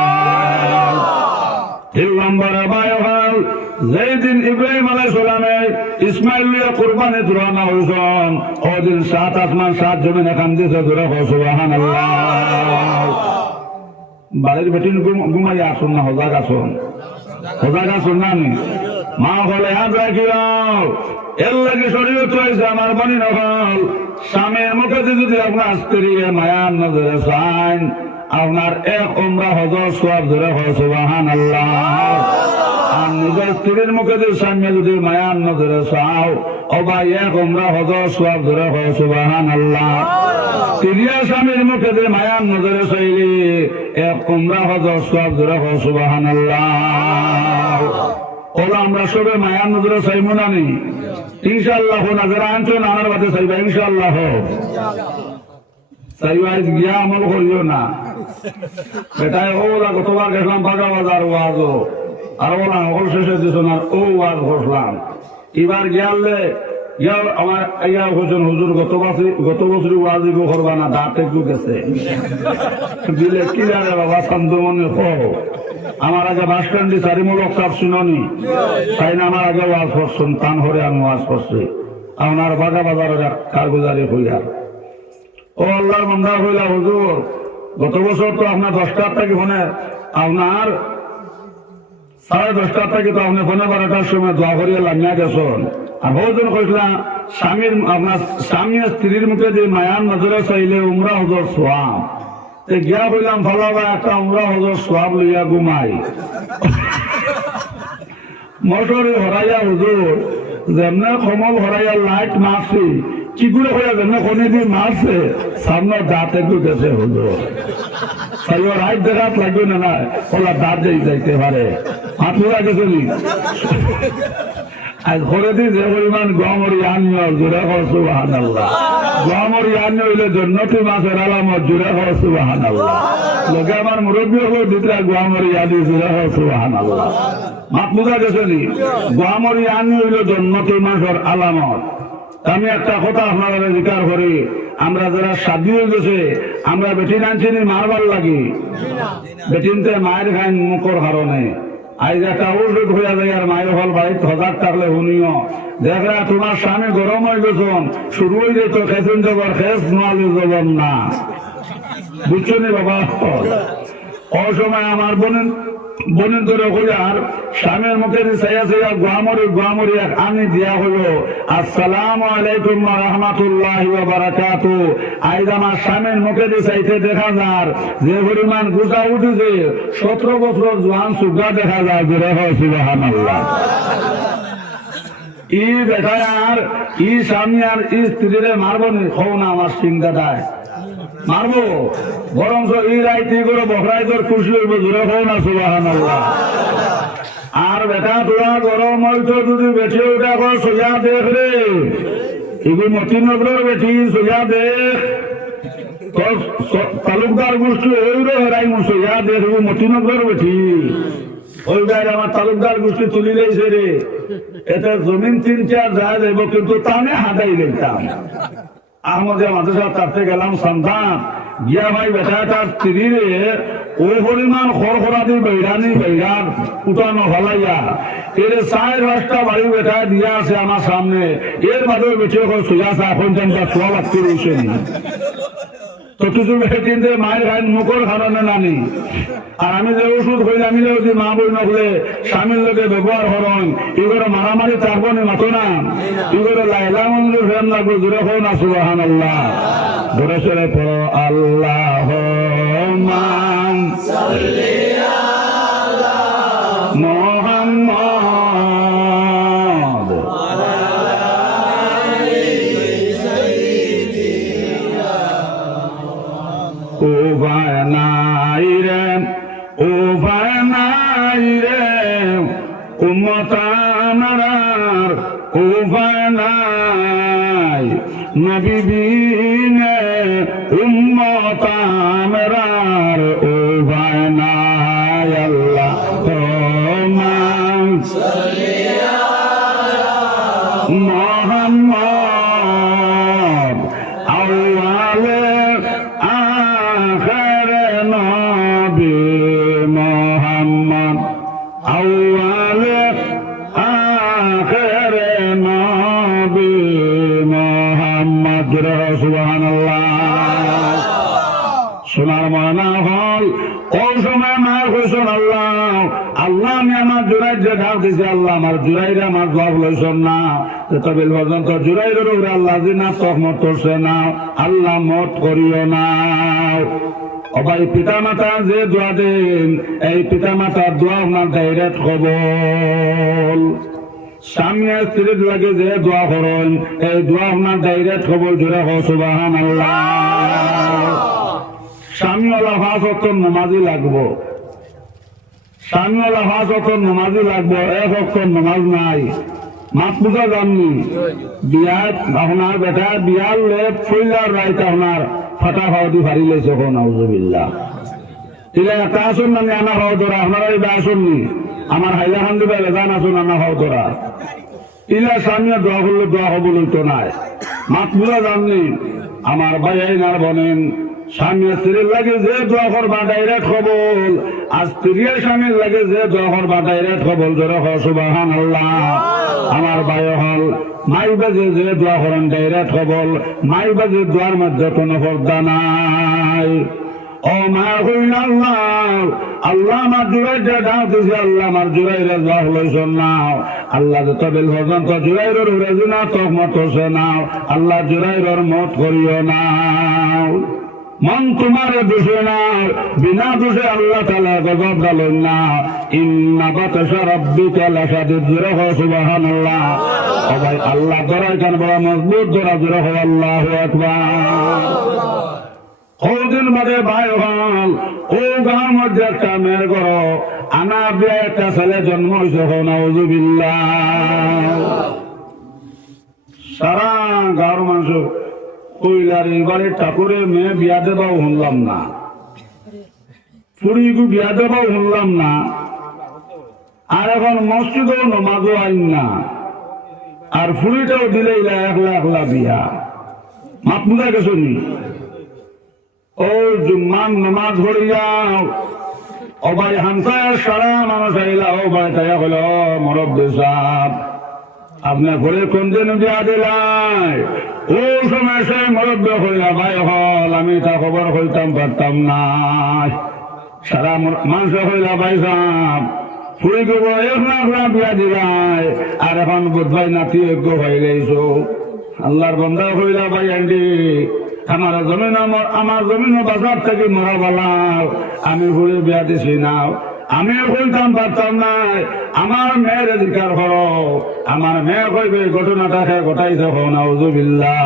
3 নম্বর ভাই হল যেদিন ইব্রাহিম আলাইহিস সালামে ইসমাইল কুরবানি রওনা হইছেন, ওদিন 7 আসমান 7 জমিনে কান্দিছে জোরে হোক সুবহানাল্লাহ। বাড়ির বেটিন ঘুমাই আসুন না, হজাক আসুন, হজাক আসুন না নি মা বলে হাত রাখিও। এর লাগে শরীয়ত হয়েছে আমার বাণী নকল, স্বামীর মুখে যদি আপনার স্ত্রী মায়ার নজরে চান, আপনার 1 উমরা হজর সওয়াব ধরে হয় সুবহানাল্লাহ। আর নিজের স্ত্রীর মুখে যদি স্বামী যদি মায়ার নজরে চাও, ও ভাই 1 উমরা হজর সওয়াব ধরে হয় সুবহানাল্লাহ। স্ত্রীর স্বামীর মুখে যদি মায়ার নজরে চাইলে 1 উমরা হজর সওয়াব ধরে হয় সুবহানাল্লাহ। ওলা আমরা সবে মায়ার নজরে চাইব না নি ইনশাআল্লাহ, না যারা আনছেন আমার বাদে চাইবা ইনশাআল্লাহ। চাইবা গিয়া আমল করিও না বেটায়। ওলা গতবার গেছিলাম বাগা বাজার ওয়াজও, আর ওলা সকল শেষে দিছ না ও ওয়াজ করলাম। এবার গিয়ালে ইয়াও আমার ইয়া হোসেন হুজুর গত বছর ওয়াজি করবা না, দাঁত একটু গেছে দিলে কি জানে বাবা চান্দমণি হো। আমার আগে বাস স্ট্যান্ডে চারিমূলক চাপ শুনি, তাই না আমার আগে ওয়াজ করছেন, টান হরে আমি ওয়াজ করছি। আপনার বাগা বাজারের কারগুজারি হইয়া ও আল্লাহর বান্দা হইলা হুজুর, গত বছর তো আপনার 10টার থেকে ফোনে আপনার 10:30 থেকে তো আপনি ফোনে 12টার সময় দোয়া করিয়া লামিয়া গেছেন। আর বহুজন কইছিলাম স্বামীর আপনার স্বামী স্ত্রীর মুখে যে মায়ার নজরে চাইলে উমরা হজর সোয়াব, গিয়া কইলাম ভালো একটা উমরা হজর সোয়াব লইয়া ঘুমাই। মোটরে হরাইয়া হুজুর যেমনে কমল হরাইয়া লাইট মারছি, কি করে হইয়া যেমনে কোনে দিয়ে মারছে সামনে দাঁতে ঢুকেছে হুজুর। তাই ও রাইট দেখাত লাগবে না, না ওলা দাঁত যাইতে পারে হাত হইয়া গেছে নি। আর ঘরে দিয়ে যে পরিমাণ গমরি আনিও জোরে কর সুবহানাল্লাহ। গমরি আনি হইলে জন্নতি মাছের আলামত জোরে কর সুবহানাল্লাহ। লোকে আমার মুরব্বী হলো দিতরা গমরি আনি জোরে কর সুবহানাল্লাহ। মাত বুঝা গেছে নি? গমরি আনি হইলে জন্নতি মাছের আলামত। আমি একটা কথা আপনারা জিজ্ঞাসা করি, আমরা যারা শাদী হয়ে গেছে আমরা বেটিন আনছি নি মারবার লাগি? বেটিনতে মায়ের খান মুখর কারণে আজ একটা ওষুধ হইয়া যায় আর মায়ের ফল বাড়িতে হজার থাকলে শুনিও দেখরা তোমার স্বামী গরম হয়ে গেছেন, শুরু হয়ে যেত খেসুন যাবার খেস নোয়ালু যাবার না। বুঝছো নি বাবা? অসময় আমার বোনের ধরে হইল আর স্বামীর মুখে চাইয়া চাইয়া গুয়ামরি আনি দিয়া হইল আসসালামু আলাইকুম ওয়া রাহমাতুল্লাহি ওয়া বারাকাতুহু। আইজ আমার স্বামীর মুখে চাইতে দেখা যায় যে পরিমাণ গুজা উঠেছে 17 বছর জোয়ান সুগা দেখা যায়। সুবহানাল্লাহ। ই বেটায় আর ই স্বামী আর ই স্ত্রীরে মারবো নি? হও না আমার সিংদাটায় মারবো, বরঞ্চ ই রাইতি করে বকরাই তোর খুশি হইব, জোরে হও না সুবহানাল্লাহ। আর বেটা তোরা গরম হইতো যদি বেঠে উঠা কর সোজা দেখ রে, এগুলো মতিনগরের বেঠি সোজা দেখ, তোর তালুকদার গোষ্ঠী ওইরে হেরাই সোজা দেখ, মতিনগরের বেঠি ওই গায়ে আমার তালুকদার গোষ্ঠী তুলি লেছে রে। এতে জমিন 3-4 যায় যাইব, কিন্তু তানে হাঁটাই গেতাম। আহমদে মাদ্রাসা তাতে গেলাম সন্তান গিয়া ভাই বেটা তার স্ত্রীরে ওই পরিমাণ খড়খড়াদি বেড়ার উঠানো হলাইয়া এর 4-5টা বাড়ি বেটা দিয়া আছে আমার সামনে। এর বাদেও বেঁচে সোজা চা এখন ছোয়া লাগতে রয়েছে তো কিছু কিনতে মায়ের খাই মুখর খারানে নানি। আর আমি যে ওষুধ হইলে আমি যদি মা বই নকলে স্বামীর লোকে ব্যবহার হরণ এগুলো মারামারি থাকবো নি মাতো না, এগুলো লাইলা মঞ্জুর ফেম লাগবে। জোরে হো না সুবহানাল্লাহ। ধরে সরে পড়ো আল্লাহুম্মা সাল্লি আলা মুহাম্মাদ উপায় নাই রে, উপায় নাই রে উম্মত আমার, উপায় নাই নবী বিনে উম্মত আমার, উপায় নাই। আল্লাহুম্মা সাল্লি আলা মুহাম্মাদ আউয়ালে আখিরে নবী মুহাম্মদ, আউয়ালে আখিরে নবী মুহাম্মদ। সুবহানাল্লাহ। সোনার ময়না হল ও সময় মার হইছন আল্লাহ, আল্লাহ আমি আমার জুরাই যে ঢাক দিছি, আল্লাহ আমার জুরাইরে আমার জবাব লইছন না। তবিল পর্যন্ত জুরাইরের উপরে আল্লাহ জিনা তহমত করছে না, আল্লাহ মত করিও না। অবাই পিতা মাতা যে দোয়া দেন এই পিতা মাতার দোয়া আপনার ডাইরেক্ট কবল। স্বামী আর স্ত্রীর লাগে যে দোয়া করেন এই দোয়া আপনার ডাইরেক্ট কবল। জোরে হো সুবহানাল্লাহ। স্বামীওয়ালা 5 ওয়াক্ত নামাজি লাগবো, স্বামীওয়ালা 5 ওয়াক্ত নামাজি লাগবো। 1 ওয়াক্ত নামাজ নাই, মাত বুঝা জাননি। বিয়াত আপনার বেটা বিয়ার লেপ ফুইলার রাইতে আপনার ফাটা ফাওয়াটি ফারি লেছে। নাউজুবিল্লাহ। ইলা একটা আসুন না আনা হওয়া ধরা আপনারা এই আসুননি আমার হাইলাকান্দি বাইরে যান আসুন আনা হওয়া ধরা। ইলা স্বামী দোয়া করলে দোয়া হবো তো নাই, মাত বুঝা জাননি। আমার ভাই নার বনেন স্বামী স্ত্রীর লাগে যে দোয়া করবা ডাইরেক্ট কবল, আর স্ত্রীর স্বামীর লাগে যে দোয়া করবা ডাইরেক্ট কবল। জোরে হো সুবহানাল্লাহ। আমার ভাই হল মাই বাজে যে দোয়া করেন ডাইরেক্ট কবল, মাই বাজে দোয়ার মধ্যে কোনো পর্দা নাই। ও মা হইল আল্লাহ, আল্লাহ আমার জুড়াই যে ডাক দিছি, আল্লাহ আমার জুড়াই রে দোয়া লইছন নাও। আল্লাহ যে তবিল পর্যন্ত জুড়াইরের উড়ে না তহমত করছে নাও, আল্লাহ জুড়াইরের মত করিও নাও। মন তোমার দোষে না, বিনা দোষে আল্লাহ তাআলা গজব ডালেন না। ইন্না বাতাশা রাব্বিকা লাশাদীদ। জোরে হো সুবহানাল্লাহ। ও ভাই আল্লাহ ধরাই কান বড় মজবুত ধরা। জোরে হো আল্লাহু আকবার। কদিন বাদে ভাই হল ও গাঁর মধ্যে একটা মেয়ের ঘর আনা বিয়া একটা ছেলে জন্ম হয়েছে। নাউজুবিল্লাহ। সারা গাঁর মানুষ কইলার এবারে ঠাকুরের মেয়ে বিয়া দেবাও শুনলাম না, ফুড়িগু বিয়া দেবাও শুনলাম না, আর এখন মসজিদও নমাজও আইন না, আর ফুড়িটাও দিলে একলা একলা বিয়া। মাপ বুঝা গেছ নি? ও জুম্মান নমাজ পড়ি যাও, ও ভাই হামসার সারা মানুষ আইলা, ও ভাই তাই হল মুরব্বি সাহেব আপনার ঘরে কোন দিন বিয়া দিলাই ও সময় সে মুরব্বী হইলা ভাই হল আমি তা খবর হইতাম পারতাম না সারা মানুষ হইলা ভাই সাহ ফুড়ি গো এক না বিয়া দিলাই আর এখন বোধভাই নাতি যোগ্য হয়ে গেছ আল্লাহর বন্ধা হইলা ভাই আন্টি আমার জমিন বাজার থেকে মরা বালাও আমি ঘুরে বিয়া দিছি নাও আমি বলতাম পারতাম না আমার মেয়ের অধিকার করো আমার মেয়ে কইবে ঘটনাটাকে ঘটাইছে নাউজুবিল্লাহ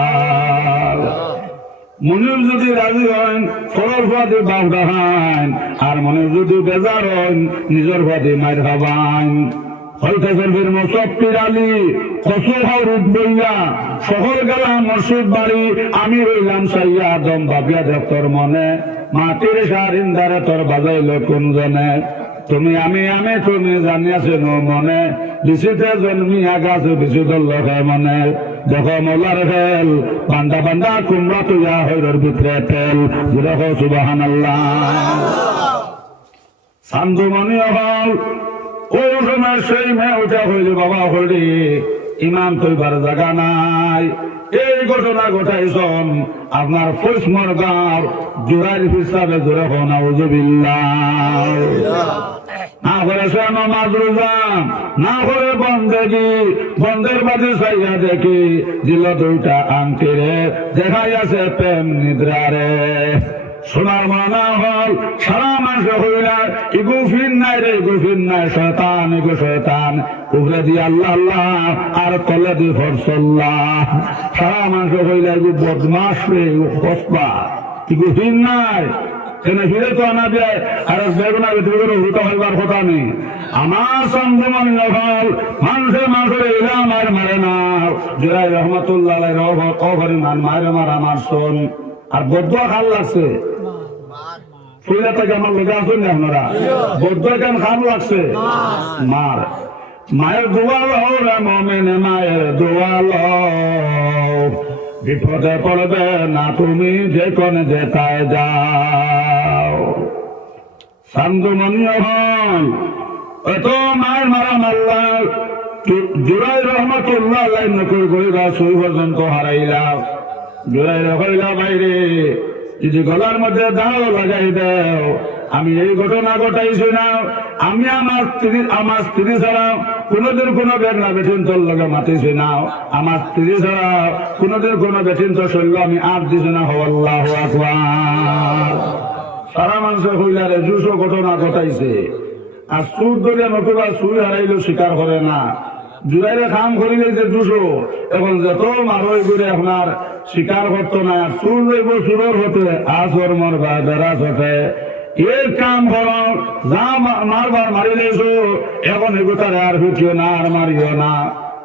মনির যদি রাজি হন ফরর ফাঁদে বাপ দেখান আর মনে যদি বেজার হন নিজের ফাঁদে মায়ের খাবান শহর গেলাম মসজিদ বাড়ি আমি রইলাম সাইয়া দম ভাবিয়া দেখতর মনে মাটির সারিন্দারে তোর বাজাইল কোন জনে তুমি আমি তুমি জানিয়াছে নো মনে বিচিতে জন্মিয়া গাছ বিচি দল্লকে মনে দেখো মোলার ফেল বান্দা বান্দা কুমড়া তুইয়া হইর ভিতরে তেল দেখো সুবহানাল্লাহ সান্দুমণি হল ও সময় সেই মেয়ে ওটা হইলে বাবা হইলে ইমাম তৈবার জায়গা নাই এই ঘটনা ঘটাইছন আপনার ফৈসমর গাঁর জোড়াই হিসাবে জোরে নাউজুবিল্লাহ না করে সে নামাজ রোজা না করে বন্দেগি বন্দের বাদে চাইয়া দেখি দিল দুইটা আংটি রে দেখাই আছে প্রেম নিদ্রা রে সোনার মানা হল সারা মানুষ হইলার ইগুফিন নাই রে ইগুফিন নাই শয়তান ইগু শয়তান উপরে দি আল্লাহ আল্লাহ আর তলে দি ফরসল্লাহ সারা মানুষ হইলা ইগু বদমাস রে ইগু খসবা ইগুফিন নাই কেন ফিরে তো আনা যায় আর বেগুনা ভিতরে হুতা হইবার কথা নেই আমার সঙ্গমান হল মানুষের ইলাম আর মারে না জোরাই রহমতুল্লাহ অপরিমাণ মারে মার আমার শোন আর বদ্ধ খাল লাগছে ফুইলা থেকে আমার লোক আসুন না আপনারা বদ্ধ কেন খাল লাগছে মার মায়ের দোয়াল রে মমেনে মায়ের দোয়াল বিপদে পড়বে না তুমি যে কোনে যেতায় যাও সান্দুমণি হল এত মায়ের মারা মাল্লা জুরাই রহমতুল্লাহ লাইন নকল করিবা সুই পর্যন্ত হারাইলাম জোড়াই হইলা বাইরে যদি গলার মধ্যে দাও লাগাই দাও আমি এই ঘটনা ঘটাইছি না আমি আমার স্ত্রী ছাড়া কোনোদিন কোনো বেগনা বেঠিন তোর লগে মাতিছি না আমার স্ত্রী ছাড়া কোনোদিন কোনো বেঠিন তোর শৈল আমি আর দিছি না আল্লাহু আকবার সারা মানুষ হইলারে দুশো ঘটনা ঘটাইছে আর সুর ধরে নতুবা সুর হারাইলেও স্বীকার করে না জুড়াইলে কাম করিলে যে দুশো এখন যত মারই করে আপনার স্বীকার করতো না সুর যাইব সুরের হতে আসর মরবা বেড়াস হতে এর কাম করো যা মারবার মারিলেছো এখন এগুতারে আর ফুটিও না আর মারিও না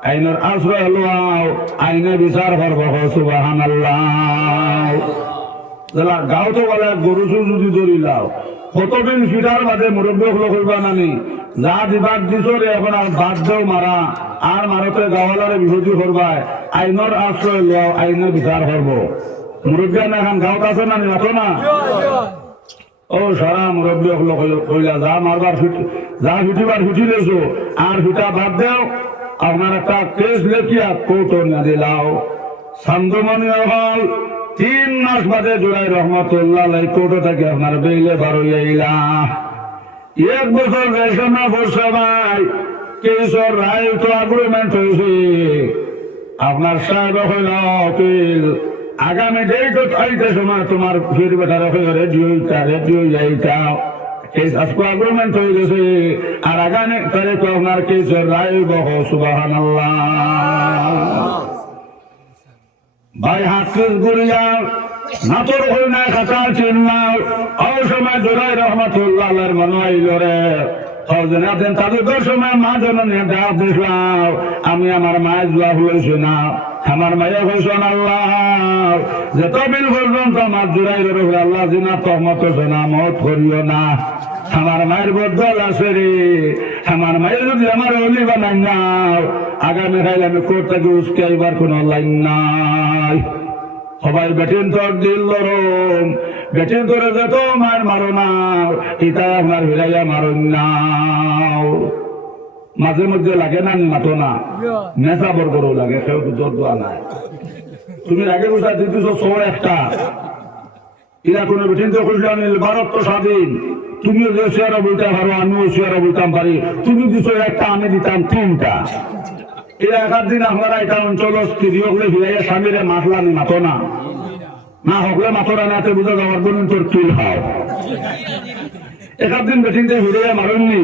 আইনের আশ্রয় লোয়াও আইনে বিচার করবো সুবহানাল্লাহ গাও তো বলে গরু চুর যদি ধরিলাও কতদিন ফিটার বাদে মুরব্বী হলো করবা নানি যা দিবাক দিছ রে এখন আর বাদ দেও মারা আর মারতে গাওয়ালারে বিরোধী করবায় আইনের আশ্রয় লও আইনে বিচার করবো মুরব্বী না এখন গাঁত আছে না নাতো না ও সারা মুরব্বী হলো কইলা যা মারবার যা ফিটিবার ফিটি লেছো আর ফিটা বাদ দেও আপনার একটা কেস লেখিয়া কৌটো না দিলাও সান্দুমণি হল 3 মাস বাদে জোড়াই রহমতুল্লাহ কোর্টে থেকে আপনার বেইলে বারোইলা 1 বছর রেশনা বসে ভাই কেসর রায় তো এগ্রিমেন্ট হয়েছে আপনার সাহেব হইল অপিল আগামী ডেট আইতে সময় তোমার ফির বেটার রেডিও যাইতা কেস আজকে এগ্রিমেন্ট হয়ে গেছে আর আগামী তারিখ আপনার কেসের রায় বহ সুবহানাল্লাহ ভাই হাফিজ গুরিয়া নাতর হই না খাতা চিন্নাও ওই সময় জোরাই রহমতুল্লাহ মনে হইল রে তাদের সময় মা জননী ডাক দিলাম আমি আমার মায়ের জোয়া হয়েছি না আমার মায়ের হয়েছেন আল্লাহ যতদিন পর্যন্ত আমার জোরাই রহে আল্লাহ জিনা তহমত মত করিও না আমার মায়ের বদল আছে রে আমার মায়ের যদি আমার অলি বানাই নাও আগামী খাইলে আমি কোর্ট থেকে উস্কে আইবার কোন লাইন নাই সবাই বেটিন তোর দিল ধরুন বেটিন ধরে যেত মায়ের মারো না ইটা আপনার ভিড়াইয়া মারুন নাও মাঝে মধ্যে লাগে না মাতো না নেশা বরগরও লাগে কেউ জোর দোয়া নাই তুমি আগে বুঝা দিতেছ সব একটা এরা কোনো বেঠিন তো খুঁজলাম ভারত তো স্বাধীন তুমিও যে চেয়ারা বলতে পারো আমিও চেয়ারা বলতাম পারি তুমি দিছো একটা আমি দিতাম তিনটা এরা এক দিন আপনারা এটা অঞ্চল স্ত্রী হলে ভিড়াইয়া স্বামীরে মাতলানি মাতো না না হকলে মাতরা নাতে বুঝা যাওয়ার জন্য তোর কিল হাও একদিন বেঠিন দিয়ে ভিড়াইয়া মারুননি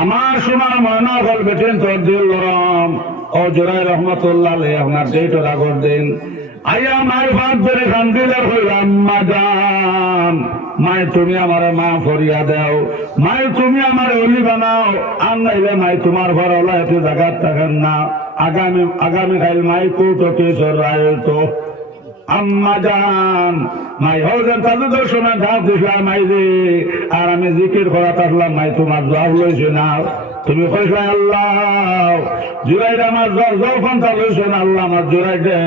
আমার সোনার ময়না হল বেঠেন তোর দিল লরম ও জোরাই রহমতুল্লাহ আপনার ডেটর আগর দিন আইয়া মাই ভাত ধরে খান দিলে হইলাম মা যান মাই তুমি আমার মা ফরিয়া দাও মাই তুমি আমার অলি বানাও আর নাইলে মাই তোমার ঘর ওলা এত জায়গা থাকেন না আগামী কাল মাই কোটো কেশর রায় তো আম্মা জান মাই হলেন তাদের দর্শনে ধাপ দিছিলাম মাই যে আর আমি জিকির করা থাকলাম মাই তোমার জব লইছে না তুমি কইসা আল্লাহ জুরাইড আমার জল ফন্তা লইছে না আল্লাহ আমার জুরাই দে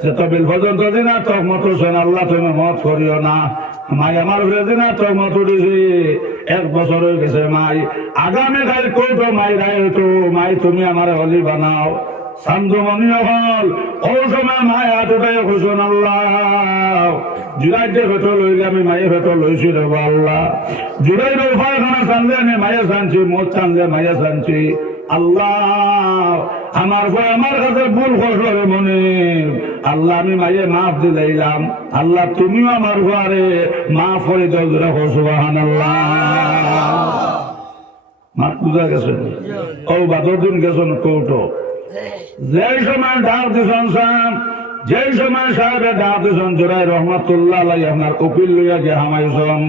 সে তো বিল পর্যন্ত দিনা তোর মতো শোন আল্লাহ তুমি মত করিও না মাই আমার ঘুরে দিনা তোর মত উঠেছি 1 বছর হয়ে গেছে মাই আগামী কাল কোটো মাই রায় তো মাই তুমি আমার হলি বানাও সান্দমনীয় হল ও সময় মায় হাতটাই খুশন আল্লাহ জুরাইতে ভেটো লইলে আমি মায়ে ভেটো লইছি রে আল্লাহ জুরাইর উপায়খানা চানলে আমি মায়ে চানছি মত চানলে মায়ে চানছি আল্লাহ আমার আমার কাছে ভুল করলো রে মনে আল্লাহ আমি মায়ে মাফ দিলাম আল্লাহ তুমিও আমার ঘরে মাফ করে দাও জোরে সুবহানাল্লাহ মাফ বুঝা গেছে ও বাদর দিন গেছেন কৌটো যে সময় ডাক দিছন যে সময় সাহেবের ডাক দিছন জোরাই রহমতুল্লাহ আপনার উকিল লইয়া যে হামাইছন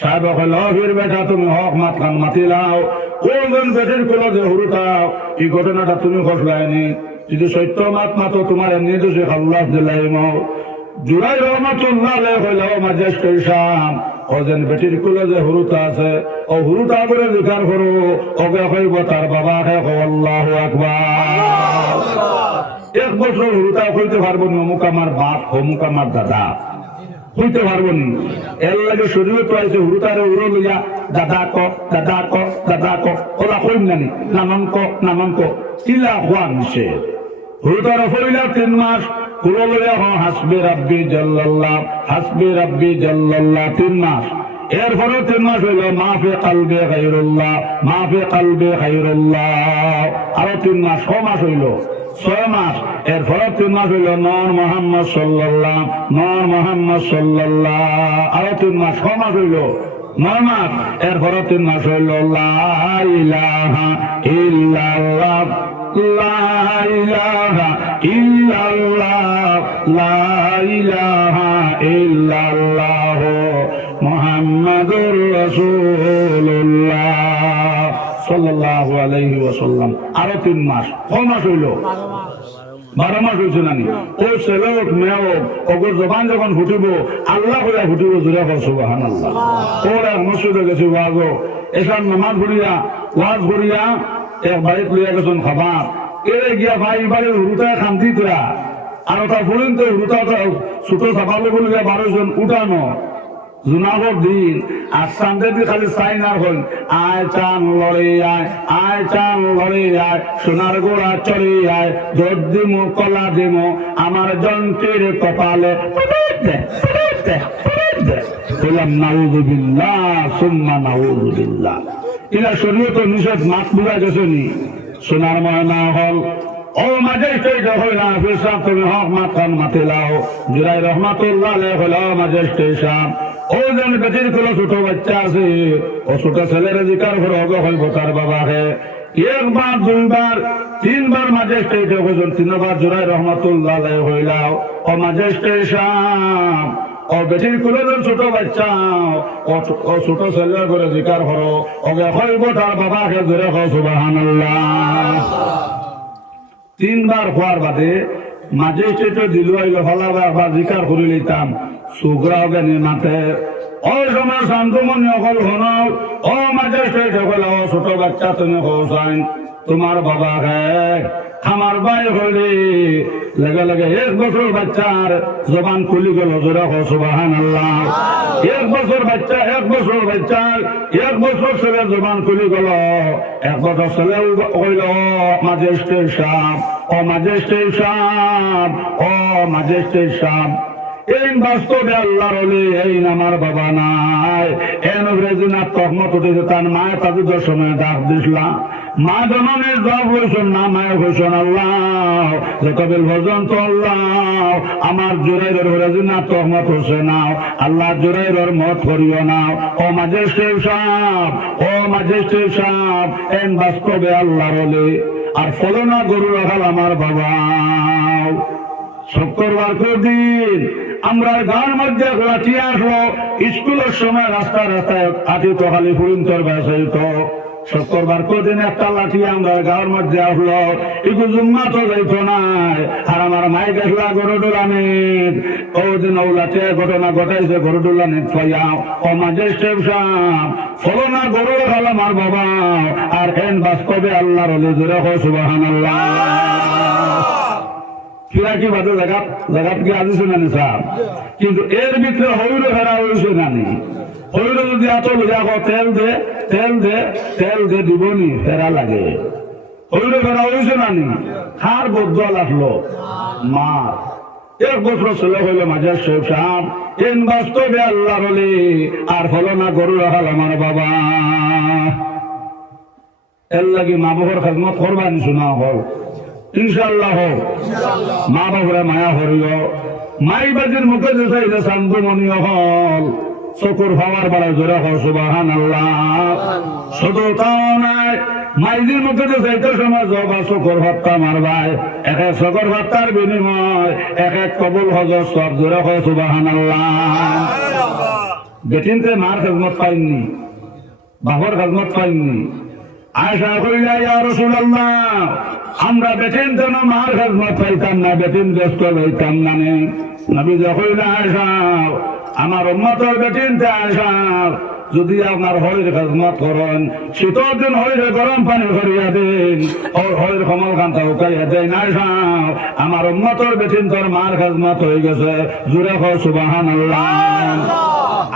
সাহেব হফির বেটা তুমি হক মাত খান মাতি লাও কোন বেটির কোলো যে হুরুতাও এই ঘটনাটা তুমি ঘটলাইনি যদি সত্য মাত মাতো তোমার এমনি দোষে আল্লাহ দিলাইম জোরাই রহমতুল্লাহ হইল মাঝে শাম ও যেন বেটির কোলে যে হুরুতা আছে ও হুরুতা করে জিকার করো ওকে কইব তার বাবা আল্লাহু আকবার 1 বছর হুরুতা কইতে পারবো না অমুক আমার বাপ অমুক আমার দাদা কইতে পারবো না এর লাগে শরীরে তো আছে হুরুতারে উড়ো লইয়া দাদা ক দাদা ক দাদা ক ওরা কইম নানি নামান ক ইলা হওয়া নিষে হুরুতারে হইলা 3 মাস কুলো লইয়া হাসবে রাব্বি জাল্লাল্লাহ 3 মাস এরপরে 3 মাস হইল মাফে কালবে গায়রুল্লাহ আরো 3 মাস 6 মাস হইল 6 মাস এরপরে 3 মাস হইল নূর মুহাম্মদ সাল্লাল্লাহ আরো 3 মাস 6 মাস হইল 9 মাস এরপরে 3 মাস হইল লা ইলাহা ইল্লাল্লাহ লা ইলাহা ইল্লাল্লাহ লা ইলাহা ইল্লাল্লাহ মুহাম্মাদুর রাসূলুল্লাহ সাল্লাল্লাহু আলাইহি ওয়াসাল্লাম আরো 3 মাস 6 মাস হইল 12 মাস হয়েছে নানি ও ছেলে হোক মেয়ে হোক ওগর জবান যখন ফুটিব আল্লাহ করে ফুটিব জোরে সুবহানাল্লাহ ওরা মসজিদে গেছে ওয়াজ এখান নামাজ পড়িয়া ওয়াজ করিয়া এক বাড়িত লইয়া গেছেন খাবার এরে গিয়া ভাই বাড়ির হুরুতা খান্তি তোরা আর তার পর্যন্ত হুরুতা ছোট সাফালে বলিয়া 12 জন উঠানো জুনাগর দিন আর সামনে দিয়ে খালি সাইনার হল আয় চান লড়ে আয় সোনার গোড়া চড়ে আয় দোর দিমো কলা দিমো আমার জন্টের কপালে বললাম নাউযুবিল্লাহ সুম্মা নাউযুবিল্লাহ ইলা শরীয়ত নিষেধ মাত বুঝা গেছে নি সোনার ময়না হল ও মাঝে হইল না ফিরসাম তুমি হক মাতান মাতি লাও জুরাই রহমাতুল্লাহ হইল মাঝে স্টেশন ও যেন বেটির কোন ছোট বাচ্চা আছে ও ছোট ছেলের জিকার করে অগ হইব তার বাবাকে 1 বার 2 বার 3 বার মাঝে স্টেশন হইল 3 বার জুরাই রহমাতুল্লাহ হইলাও ও মাঝে স্টেশন ও বেটির কোন ছোট বাচ্চা ও ছোট ছেলের করে জিকার করো অগে হইব তার বাবাকে জোরে সুবহানাল্লাহ 3 বার হওয়ার বাদে মাঝে স্টেশন দিল হইল ফলাবার জিকার করে লইতাম সুগ্রাও জ্ঞানী মাতে ও সময় শান্তমণি অকল হন ও মাঝে ছোট বাচ্চা তুমি হোসাইন তোমার বাবা আমার ভাই হলে লেগে লেগে 1 বছর বাচ্চার জবান খুলি গেল, জোরে হোক সুবহানাল্লাহ। 1 বছর বাচ্চা, 1 বছর বাচ্চার 1 বছর ছেলে জবান খুলি গেল। 1 বছর ছেলে হইল ম্যাজিস্ট্রেট সাহেব, ও ম্যাজিস্ট্রেট সাহেব, ও ম্যাজিস্ট্রেট সাহেব। এই বাস্তবে আল্লাহর ওলি, এই আমার বাবা নাই। এনগ্রেজিনাথ তহমত উঠেছে, তার মায়ের তাদের সময় ডাক দিছিলাম। মা জননের জব হয়েছেন না, মায়ের হয়েছেন আল্লাহ। যতবেল পর্যন্ত আল্লাহ আমার জোরাইরের রেজিনাথ তহমত হচ্ছে নাও, আল্লাহ জোরাইরের মত করিও নাও। ও ম্যাজিস্ট্রেট সাহেব, ও ম্যাজিস্ট্রেট সাহেব, এন বাস্তবে আল্লাহর ওলি। আর ফলনা গরু রাখাল আমার বাবা। শুক্রবার দিন আমরা গাঁর মধ্যে লাঠি আসলো, স্কুলের সময় রাস্তা রাস্তায় আটিত খালি পুরিন্তর বেসাইত। শুক্রবার দিন একটা লাঠি আমরা গাঁর মধ্যে আসলো, একটু জুম্মা তো যাইতো নাই। আর আমার মাই দেখলা গরুডুলানিত, ওদিন ও লাঠিয়া ঘটনা ঘটাইছে গরুডুলানিত পাইয়াও। ও ম্যাজিস্ট্রেট সাহেব, ফলনা গরু রাখাল আমার বাবা। আর এন বাস্তবে আল্লাহর ওলি, জোরে হোক সুবহানাল্লাহ। কি বাদে জায়গা কি আজিছে নানি সাহেব, কিন্তু এর ভিতরে হইল ফেরা হয়েছে নানি। হইল যদি এত দেখো তেল দে তেল দে তেল দে দিবনি, ফেরা লাগে। হইল ফেরা হয়েছে নানি, খার বদল আসলো মার। 1 বছর ছেলে হইল ম্যাজিস্ট্রেট সাহেব, এন বাস্তবে আল্লাহর ওলি। আর হলো না গরু রাখাল আমার বাবা। এর লাগি মা বাবার খেদমত করবানি, শোনা হল ইনশাল্লাহ। মা বাবুরা মায়া হরিও, মাই বাজির মুখে যে চাইলে শান্তমণি হল। চকুর ভাবার বেড়া জোরে হোক সুবহানাল্লাহ। শুধু তাও নাই, মাইজির মুখে যে চাইতে সময় জবা চকুর ভাত্তা মারবাই। এক এক চকুর ভাত্তার বিনিময় এক এক কবুল হজর সব, জোরে হোক সুবহানাল্লাহ। বেটিনতে মার খেদমত পাইনি, বাবার খেদমত পাইনি। আয়েশা কইলা, ইয়া রাসূলুল্লাহ, আমরা বেটিন যেন মার খেদমত পাইতাম না, বেটিন ব্যস্ত হইতাম না। নবী কইলা, আয়েশা, আমার উম্মতের বেটিনতে আয়েশা, যদি আপনার হরির খেদমত করেন, শীতের দিন হরিরে গরম পানি করিয়া দিন, ওর হরির কমল কান্তা উকাইয়া দেন। আয়েশা, আমার উম্মতের বেটিন তোর মার খেদমত হয়ে গেছে, জোরে হোক সুবহানাল্লাহ।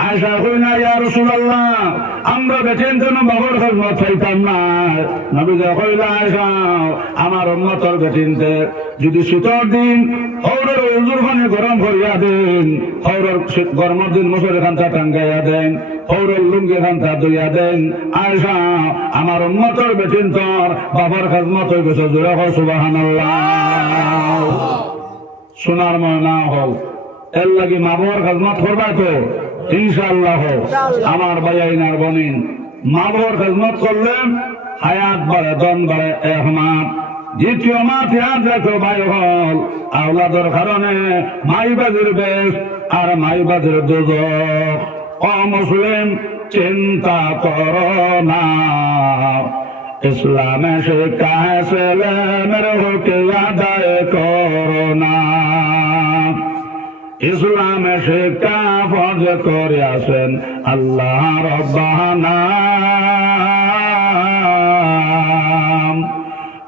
আয়েশা কইলা, ইয়া রাসূলুল্লাহ, আমরা বেটিন যেন বাবার খেদমত পাইতাম না। নবী কইলা, আয়েশা, আমার উম্মতের বেটিনতে যদি শীতের দিন হৌরের উজুর পানি গরম করিয়া দেন, হৌরের গরমের দিন মুসুর খান্তা টাঙ্গাইয়া দেন, হৌরের লুঙ্গি খান্তা দইয়া দেন। আয়েশা, আমার উম্মতের বেটিন তোর বাবার খেদমত হয়ে গেছে, জোরে হোক সুবহানাল্লাহ। শোনার ময়না হল, এর লাগি মা বাবার খেদমত করবা তো ইনশাআল্লাহ। আমার ভাইয়াইনার বনিন, মা বাবার খেদমত করলেন হায়াত বাড়ে, দন বাড়ে, একমাত। দ্বিতীয় মাত ইয়াদ রেখো ভাই হল, আওলাদের কারণে মাইবাজির বেশ আর মাইবাজির দুজক। ও মুসলিম, চিন্তা করো না, ইসলামে শিক্ষায় ছেলে মেরে হকে আদায় করো না। ইসলামে শিক্ষা ফজ করে আসেন আল্লাহ রব্বানা।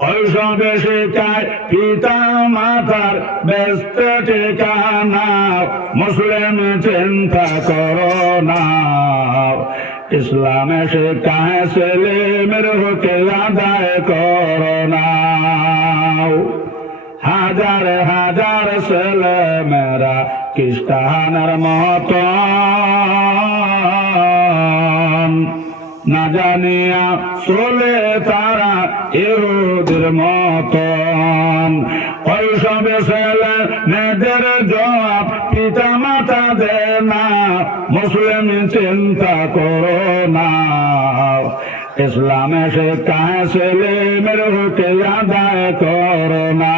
ওইসবে শিখায় পিতা মাতার ব্যস্ত ঠিকানা, মুসলিম চিন্তা করো না। ইসলামে শিখায় ছেলে মেরে হকে আদায় করো না। হাজার হাজার ছেলে মেয়েরা খ্রিস্টানের মতো না জানিয়া চলে তারা ইহুদের মতন। ওইসবে ছেলে মেয়েদের জবাব পিতা মাতা দে না, মুসলিম চিন্তা করো না। ইসলামে শিক্ষায় ছেলে মেরে হকে আদায় করো না।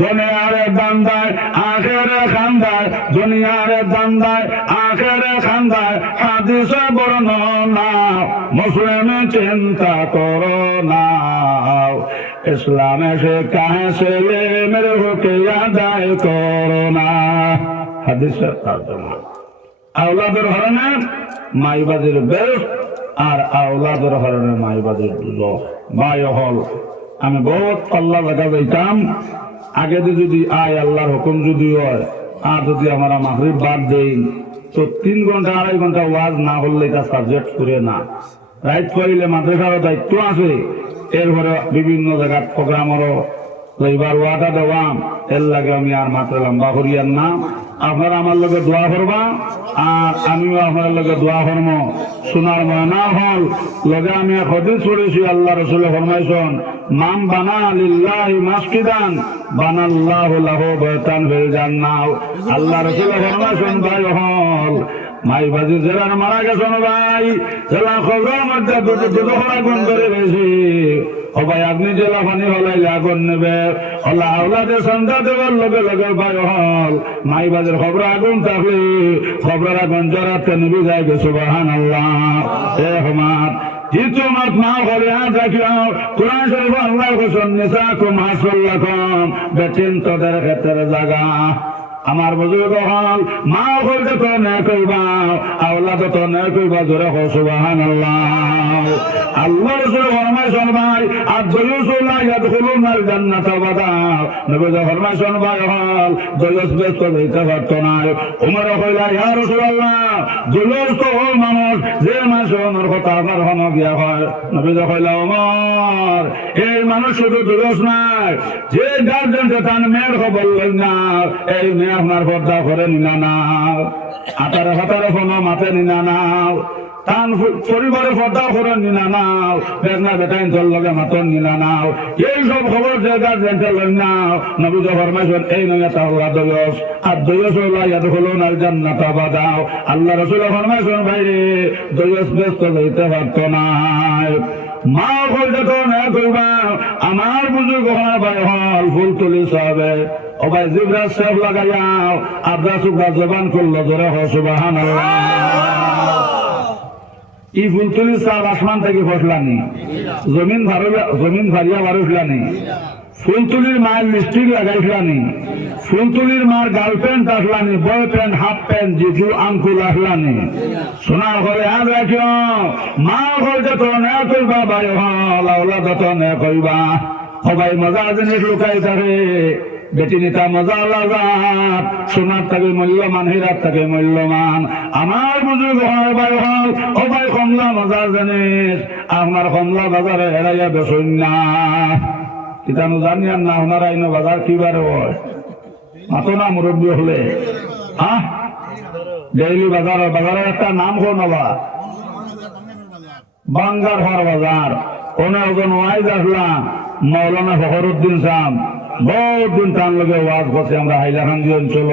দুনিয়ার দান্দায় আখের খান্দায়, দুনিয়ার দান্দায় আখের খান্দায়, হাদিসে বর্ণনা, মুসলিম চিন্তা করো না। ইসলামে শিক্ষায় ছেলে মেরে হকে আদায় করো না। হাদিসের তর্জমা। আওলাদের হরণে মাইবাজির বেশ আর আওলাদের হরণে মাইবাজির দুজক। মায় হল আমি বহুত আল্লাহ দেখা যাইতাম আগে যদি আয় আল্লাহর হুকুম যদি হয় আর যদি আমরা মাগরিব বাদ দেই তো 3 ঘন্টা 2.5 ঘন্টা ওয়াজ না করলে এটা সাবজেক্ট করে না রাইট করিলে মাদ্রাসার দায়িত্ব আছে এরপরে বিভিন্ন জায়গার প্রোগ্রামেরও এইবার ওয়াদা দেওয়াম এর লাগে আমি আর মাত্র লম্বা করিয়ার না আপনারা আমার লগে দোয়া করবা আর আমিও আপনার লগে দোয়া করব শোনার ময়না হল লগে আমি হদিস পড়েছি আল্লাহ রাসূল ফরমাইছেন মান বানা লিল্লাহি মাসজিদান বানাল্লাহু লাহু বাইতান ফিল জান্নাহ আল্লাহ রাসূল ফরমাইছেন ভাই হল মাই বাজি যারা মারা গেছেন ভাই যারা খবরের মধ্যে দুধরা গুণ করে রয়েছে ও ভাই আপনি জেলা পানি হলাই আগুন নেবে আল্লাহ আওলাদে সন্তান দেওয়ার লগে লগে ভাই হল মাই বাজের খবর আগুন থাকলে খবরের আগুন জড়াতে নিবি যায় সুবহানাল্লাহ রহমান দ্বিতীয় মাস মা করে আজ রাখিও কোরআন শরীফ আল্লাহ হোসেন নিসাকুম হাসাল্লাকুম বেটিন তোদের ক্ষেত্রে জাগা আমার বুজুর্গ হল মা হলতে তো না কইবা আওলাদ তো না কইবা জোরে হো সুবহানাল্লাহ আল্লাহ রাসূল ফরমাইছেন ভাই আদ-দুলুসুলা ইয়াদখুলুনাল জান্নাতা বাদা নবী ফরমাইছেন ভাই হল দুলুস বেশ তো হইতে পারতো না ওমর কইলা ইয়া রাসূলুল্লাহ দুলুস তো হল মানুষ যে মানুষের কথা আমার হন গিয়া হয় নবী কইলা ওমর এই মানুষ শুধু দুলুস নাই যে গার্জেনটা তার মেয়ের খবর লই না এই আপনার পর্দা করে নিনা নাও আটারে হাতারে ফোন মাথে নিনা নাও তান পরিবারের পর্দা করে নিনা নাও বেগনা বেটাইন চল লগে মাতন নিনা নাও এই সব খবর জায়গা জেন্টে লই নাও নবী ফরমাইছেন এই নয় তাহলা দয়স আর দয়স হলা ইয়াদখুলুন আল জান্নাতা বাদাও আল্লাহ রাসূল ফরমাইছেন ভাই রে দয়স ব্যস্ত হইতে পারতো না মা বলতে তো না কইবা আমার বুজুর্গ হওয়ার ভাই হল ফুল তুলি সবে ও ভাই জিবরা সাহেব লাগাইয়াও আব্রা সুবরা জবান করলো জোরে হো সুবহানাল্লাহ ই ফুল তুলি সাহেব আসমান থেকে ফসলানি জমিন ভারিয়া বারুসলানি ফুলতুলির মায়ের লিপস্টিক লাগাইছিলানি ফুলতুলির মার গার্লফ্রেন্ড আসলানি বয়ফ্রেন্ড হাফ প্যান্ট জিজু আঙ্কুল আসলানি সোনার ঘরে আজ রাখিও মা ঘরতে তো না কইবা ভাই হল আওলাদ তো না কইবা সবাই মজা জিনিস লুকাই থাকে বেটি নেতা মজা লাগাত সোনার থাকে মূল্যমান হীরার থাকে মূল্যমান আমার বুজুর্গ হয় ভাই হল ও ভাই কমলা মজা জিনিস আপনার কমলা বাজারে হেরাইয়া বেসন না ইতানো জানিয়ান না ওনার আইন বাজার কিবারে হয় মাতো না মুরব্বী হলে হ্যাঁ ডেইলি বাজারের একটা নাম হো নবা বাঙ্গার হর বাজার ওনার ওজন ওয়াইজ আসলাম মৌলানা ফখরুদ্দিন সাহেব বহুত দিন টান লগে ওয়াজ করছে আমরা হাইলাকান্দি অঞ্চল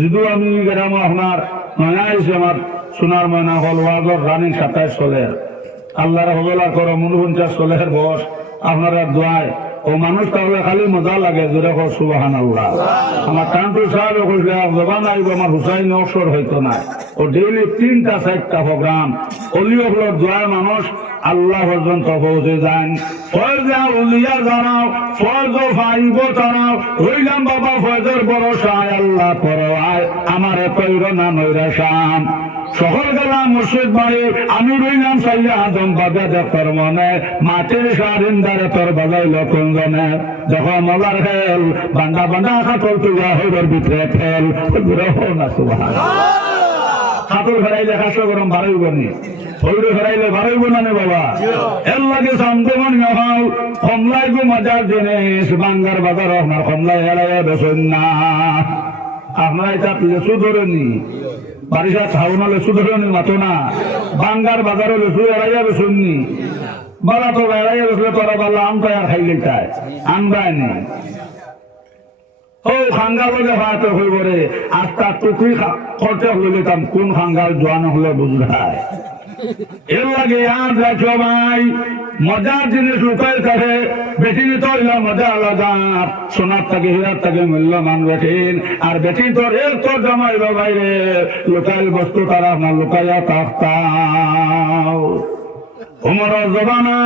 যদিও আমি গ্রাম আপনার নয়া আইসে আমার সোনার ময়না হল ওয়াজর রানিং 27 চলের আল্লাহর হজলা করো 49 চলের বয়স আপনারা দোয়ায় ও মানুষ তাহলে খালি মজা লাগে জোরে কর সুবহানাল্লাহ আমার কান্টু সাহেব কইলে জবান আইব আমার হুসাইন অবসর হইতো না ও ডেইলি 3টা 4টা প্রোগ্রাম অলিও হলো দোয়া মানুষ আল্লাহ পর্যন্ত পৌঁছে যান ফয়জা উলিয়া জানাও ফয়জ ফাইব তারাও রইলাম বাবা ফয়জের ভরসায় আল্লাহ পরওয়ায় আমারে কইর না নৈরাশান সকল গেলাম মুর্শিদ বাড়ি আমি রইলাম সাইয়া আদম বাজা দেখর মনে মাটির সারিন্দারে তোর বাজাইল কুঞ্জনে দেখো মলার খেল বান্ডা বান্ডা খাতল তুলা হইবার ভিতরে খেল গ্রহ না সুবহানাল্লাহ খাতল ফেরাইলে 100 গরম বাড়াইব নি হইরে ফেরাইলে বাড়াইব না নে বাবা এর লাগে সামদমন নহাও কমলাই গো মজার জিনিস বাঙ্গার বাজার আপনার কমলাই এলাইয়া বেসন না আপনারা এটা লেসু ধরেনি বারিশা ছাউনা লেসু ধরেনি মাতো না বাঙ্গার বাজারে লেসু এলাইয়া বেসননি বালা তো এলাইয়া বেসলে তোরা বালা আমটা আর খাইলে চায় আনবায় নি ও খাঙ্গাল হলে ভাত হইব রে আস্তা টুকরি করতে হলে তাম কোন খাঙ্গাল জোয়ান হলে বুঝায় এর লাগে আর দেখো ভাই মজার জিনিস লুকাই থাকে বেটি তো মজা আলাদা সোনার থাকে হীরার থাকে মূল্যমান বেটিন আর বেটি তোর এর তোর জমাইব বাইরে লোকাল বস্তু তারা না লুকাইয়া থাকতাম উমর জবানা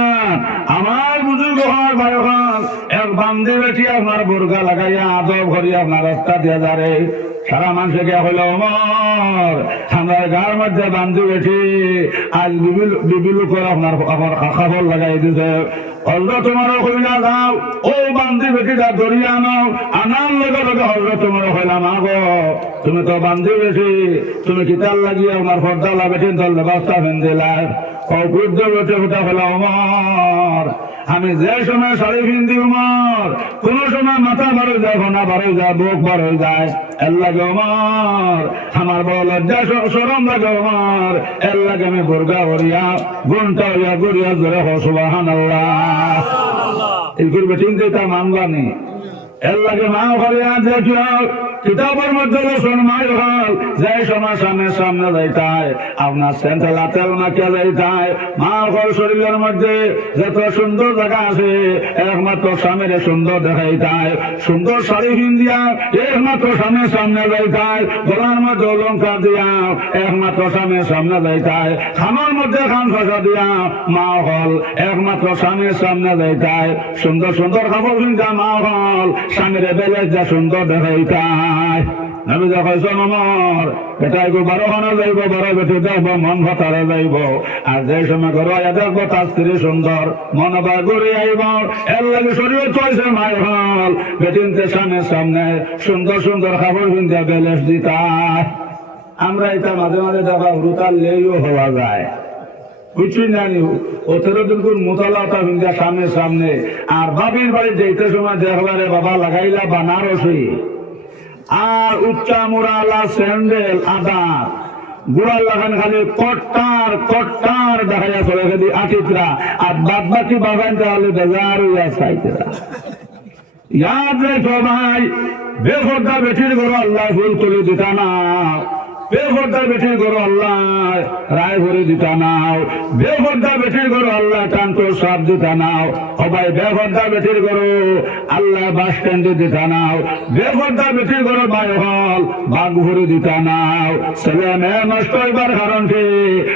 আমার বুজুর্গ হওয়ার বয়স এক বান্দি বেটি আপনার বোরকা লাগাইয়া আদব করি আপনার রাস্তা দিয়া যারে সারা মানুষে গিয়া হইল ওমর আমরা গার মধ্যে বান্ধি বেঠি আজ বিবিলু করে আপনার খাবার লাগাই দিছে হজরত তোমারও কইলা যাও ও বান্ধি বেটিটা ধরিয়া আনাও আনার লগে লগে হজরত তোমারও কইলাম আগো তুমি তো বান্ধি বেঠি তুমি কিতাল লাগিয়ে আমার পর্দা বেটি তোর লেবাসটা ফেন্দিলা ও বৃদ্ধ বেটে ওটা হইলা ওমর আমি যে সময় শাড়ি পিন্দি উমর কোন সময় মাথা বার হয়ে যায় ঘনা বার হয়ে যায় বুক বার হয়ে যায় এর লাগে উমর আমার বড় লজ্জা সরম লাগে উমর এর লাগে আমি বোরকা করিয়া গুণটা হইয়া গড়িয়া জোরে সুবহানাল্লাহ এই করবে চিন্তা তা মানবানি এর লাগে মা করিয়া দেখিও কিতাবের মধ্যে শোনমাই হল যে সময় সামনে সামনে যাইতায় আপনার সেন্ট্রাল তেল মাখিয়া যাইতায় মা হল শরীরের মধ্যে যত সুন্দর জায়গা আছে একমাত্র স্বামীর সুন্দর দেখাইতায় সুন্দর শাড়ি পিন্দিয়া একমাত্র স্বামীর সামনে যাইতায় গলার মধ্যে অলঙ্কার দিয়া একমাত্র স্বামীর সামনে যাইতায় খামার মধ্যে খান ফাঁসা দিয়া মা হল একমাত্র স্বামীর সামনে যাইতায় সুন্দর সুন্দর খাবার পিন্ধা মা হল স্বামীর বেলে যা সুন্দর দেখাইতায় নবী যখন আমার এটা 12খানা যাইব 12 বেটি দেখবো মন ভাতারে যাইব আর যে সময় ঘরে দেখবো তার স্ত্রী সুন্দর মন আবার ঘুরে আইব এর লাগে শরীর চলছে মাই হল বেটিনতে সামনে সুন্দর সুন্দর খাবার কিনতে বেলেস দিতায় আমরা এটা মাঝে মাঝে দেখা হরুতাল লেইও হওয়া যায় কিছুই জানি ও 13 দিন কোন মোতালাটা কিনতে সামনে আর বাবির বাড়ি যেতে সময় দেখবারে বাবা লাগাইলা বানারসি আর উচ্চা মুরালা স্যান্ডেল আদার গুড়ার লাগান খালি কট্টার দেখা যায় চলে গেলি আটিতরা আর বাদ বাকি বাগান তাহলে বেজার হইয়া চাইতেরা ইয়াদ রেখো ভাই বেফর্দা বেঠির ঘর আল্লাহ ফুল তুলে দিতা না বেফর্দা বেঠির ঘর আল্লাহ রায় ভরে দিতা নাও বেফর্দা বেঠির ঘর আল্লাহ টানটো সাপ দিতা নাও সবাই বেফর্দা বেঠির ঘর আল্লাহ বাস স্ট্যান্ডে দিতা নাও বেফর্দা বেঠির ঘর বাই হল বাঘ ভরে দিতা নাও ছেলে মেয়ে নষ্ট হইবার কারণ কি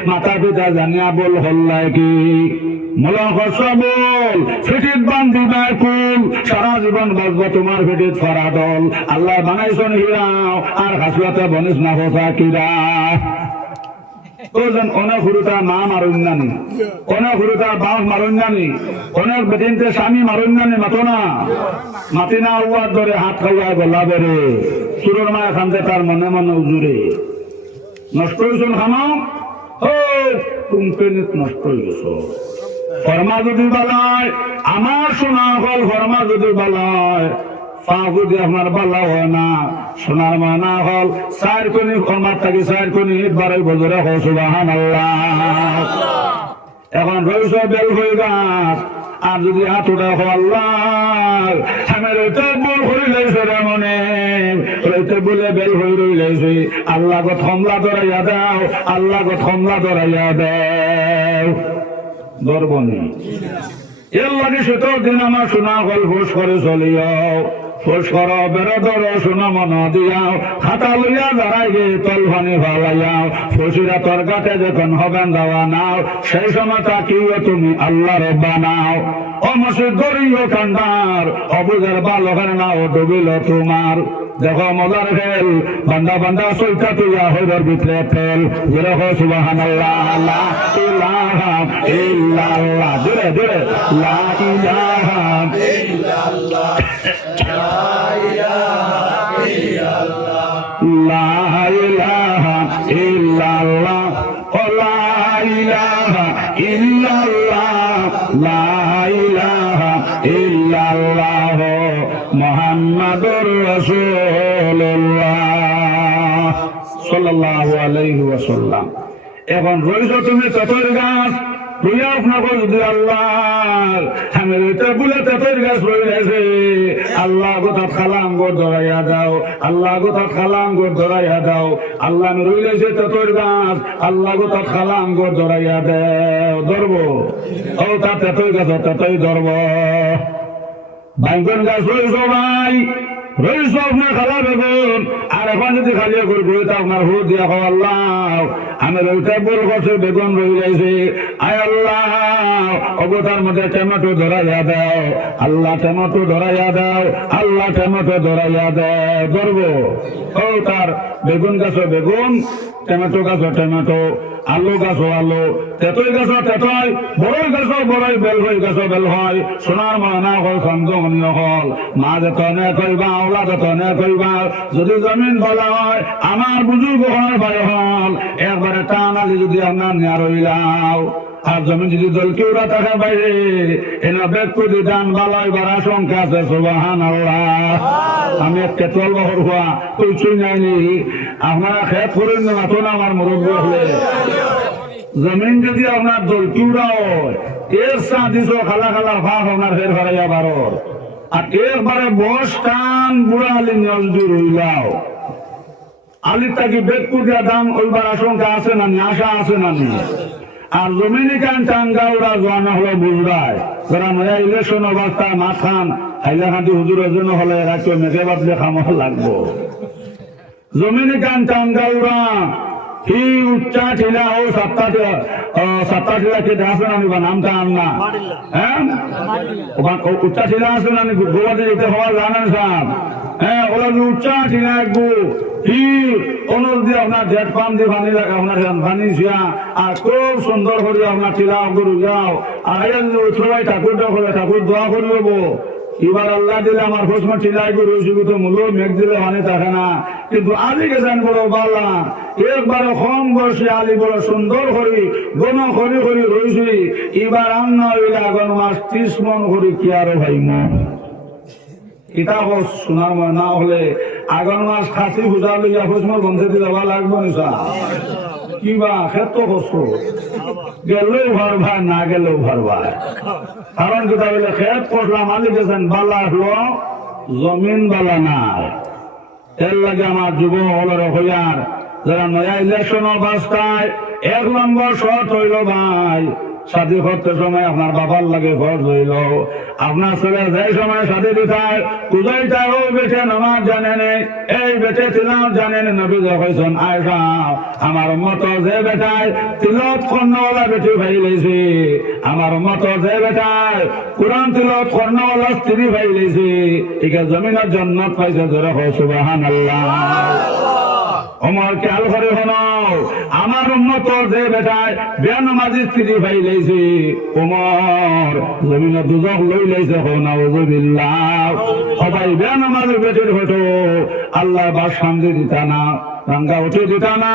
মাতা পিতা জানিয়া বল হল্লায় কি ফিটিত বান্ধিবার কুল সারা জীবন বাঁচবো তোমার ফিটিত ফরা দল আল্লাহ বানাইছন হিরাও আর হাসুয়াতে বনিস না হোসা কিরা অনেক হুরুতা মা মারুন্যানি অনেক হুরুতা বাপ মারুন্যানি অনেক বেদিনতে স্বামী মারুন্যানি মাতো না মাতি না উয়ার ধরে হাত খাইয়া গলা বেড়ে সুরের মা এখানতে তার মনে মনে উজুরে নষ্ট হয়েছেন খামাও ও কোম্পানিত নষ্ট হয়ে গেছ ফরমা যদি বালায় আমার শোনা হল ফরমা যদি বালায় পা যদি আপনার বালা হয় না সোনার মানা হল 4 কোনি ফরমার থাকি 4 কোনি বারে বজরে হল সুবহানাল্লাহ এখন রইস বেল হয়ে গাছ আর যদি হাতুটা হল্লার আমি রইতে বল হয়ে লাইছে রে মনে রইতে বলে বেল হয়ে রই লাইছে আল্লাহ গো থমলা ধরাইয়া দাও আল্লাহ গো থমলা ধরাইয়া দাও দরবনি এর লাগে সেটার দিন আমার শোনা হল ফোস করে চলিও ফোস কর বেড়ে ধর শোনা মন দিয়াও খাতা লইয়া দাঁড়াই গে তল ভানি ভালাইয়াও ফসিরা তোর গাতে যখন হবেন দেওয়া নাও সেই সময় তাকিও তুমি আল্লাহ রব্বা নাও অমসে গরিও কান্দার অবুজের বালকের নাও ডুবিল তোমার দেখো মজার খেল বান্দা বান্দা সৈকা তুইয়া হইবার ভিতরে ফেল যেরকম সুবহানাল্লাহ লা ইলাহা ইল্লাল্লাহ জোরে জোরে লা ইলাহা ইল্লাল্লাহ লা ইলাহা ইল্লাল্লাহ ও লা ইলাহা ইল্লাল্লাহ লা ইলাহা ইল্লাল্লাহ মুহাম্মাদুর রাসূলুল্লাহ সাল্লাল্লাহু আলাইহি ওয়াসাল্লাম এখন রইছ তুমি ততর গাছ তুইয়া আপনাকে যদি আল্লাহ আমি রইতে বলে ততর গাছ রয়ে গেছে আল্লাহ গোটা খালাম গো ধরাইয়া দাও আল্লাহ গোটা খালাম গো ধরাইয়া দাও আল্লাহ আমি রই গেছে ততর গাছ আল্লাহ গোটা খালাম গো ধরাইয়া দাও ধরবো ও তা ততই গাছ ততই ধরব বাইগন গাছ রইছ ভাই রইছ আপনার খালা বেগুন আর এখন যদি খালিয়া করবো আপনার হু দিয়া হো আল্লাহ আমি রইতে বল করছে বেগুন রই যাইছে আয় আল্লাহ অবতার মধ্যে টমেটো ধরাইয়া দাও আল্লাহ, টমেটো ধরাইয়া দাও আল্লাহ, টমেটো ধরাইয়া দাও। ধরবো ও তার বেগুন গাছও বেগুন, টমেটো গাছও টমেটো, আলু গাছও আলু, তেতই গাছও তেতই, বড়ই গাছও বড়ই, বেল হই গাছও বেল হয়। সোনার মানা হল সন্দেহনীয় হল, মা যতনে কইবা ওলা যতনে কইবা। যদি জমিন বলা হয় আমার বুজুর্গ হওয়ার ভয় হল, একবারে টান আলি যদি আপনার নেয়া রইলাও। আর জমিন যদি দল কেউরা থাকে বাইরে এনে ব্যক্তি দান বালাই বার আশঙ্কা আছে। সুবহানাল্লাহ। আমি এক কেতল বহর হওয়া কিছুই নাইনি, আপনারা খেত করেন না তো না আমার মুরব্বী হলে। জমিন যদি আপনার দল কেউরা হয় এর চা দিছ খালা খালা ভাব আপনার ফের ফেরাইয়া বারর, আর একবারে বস টান বুড়া আলি যদি রইলাও আলির তাকে ব্যক্তি দিয়া দাম ওইবার আশঙ্কা আছে না, আশা আছে না। আর ডোমিনিকান টাঙ্গাউরা জোয়ানা হলো বুঝরায়, যারা নয়া ইলেকশন অবস্থায় মাথান হাইলাকান্দি হুজুরের জন্য হলে রাখতে মেঘে বাদলে খামো লাগবো। ডোমিনিকান টাঙ্গাউরা হি উচ্চা ঠিলা ও সাতটা ঠিলা খেতে আসে না নিবা নামটা আন না, হ্যাঁ উচ্চা ঠিলা আসে না গোবাতে যেতে হওয়া জানেন সাহেব, হ্যাঁ ওরা উচ্চা ঠিলা একবু হি অনুর দিয়ে আপনার ডেট পাম দিয়ে পানি লাগে আপনার পানি ছিয়া আর খুব সুন্দর করে আপনার ঠিলা গরু যাও আর সবাই ঠাকুর করে ঠাকুর দোয়া করে দেবো। এবার আল্লাহ দিলে আমার প্রশ্ন ঠিলাই গরু তো মূল্য মেঘ দিলে মানে থাকে না, কিন্তু আলি গেছেন বড় বালা একবারে কম বসে আলি বড় সুন্দর করি গণ করি করি রয়েছি। এবার আন্ন হইলে আগুন মাস 30 মন করি কি আরো ভাই মন কিতাব শোনার মনে না হলে আগুন মাস খাসি পূজা লইয়া প্রশ্ন বন্ধে দিলে ভালো লাগবে না কিবা ক্ষেত্র কষ্ট গেলেও ভর ভাই না গেলেও ভর ভাই। কারণ কিতা বলে খেত করলাম আলি গেছেন বালা হলো জমিন বালা নাই। এর লাগে আমার যুব হলের হইয়ার যারা নয়া ইলেকশন অবস্থায় 1 নম্বর শর্ত হইল ভাই শাদী করতে সময় আপনার বাবার লাগে ফরজ হইল, আপনার ছেলে যে সময় শাদী দিতায় কুজাইটা ও বেটে নামাজ জানে নেই, এই বেটে তিলাওয়াত জানে না। নবী কইছেন আয়েশা আমার মত যে বেটায় তিলাওয়াত করনেওয়ালা বেটি ভাই লইছে, আমার মত যে বেটায় কুরআন তিলাওয়াত করনেওয়ালা স্ত্রী ভাই লইছে, একে জমিনের জান্নাত পাইছে। জোরে কও সুবহানাল্লাহ। ওমর খেয়াল করে শোনো আমার উম্মত যে বেটায় বেনামাজি স্ত্রী ভাই লইছে ওমর জমিনে দুজক লই লইছে। নাউযুবিল্লাহ। সবাই বেনামাজি বেটির হতো আল্লাহ বাস শান্তি দিতা না, রাঙ্গা উঠে দিতা না,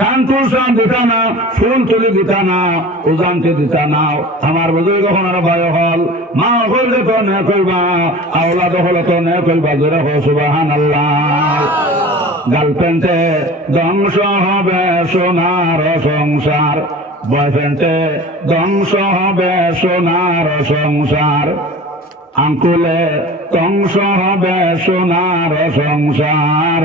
টানটুর সাম দিতা না, ফুল তুলি দিতা না, উজানতে দিতা না। আমার বুজুর্গ হনার ভয় হল মা হইলে তো নে কইবা, আওলাদ হলে তো নে কইবা। জোরে কও সুবহানাল্লাহ। গার্লফ্রেন্ডে ধ্বংস হবে সোনার সংসার, বয়ফ্রেন্ডে ধ্বংস হবে সোনার সংসার, আঙ্কুলে ধ্বংস হবে সোনার সংসার,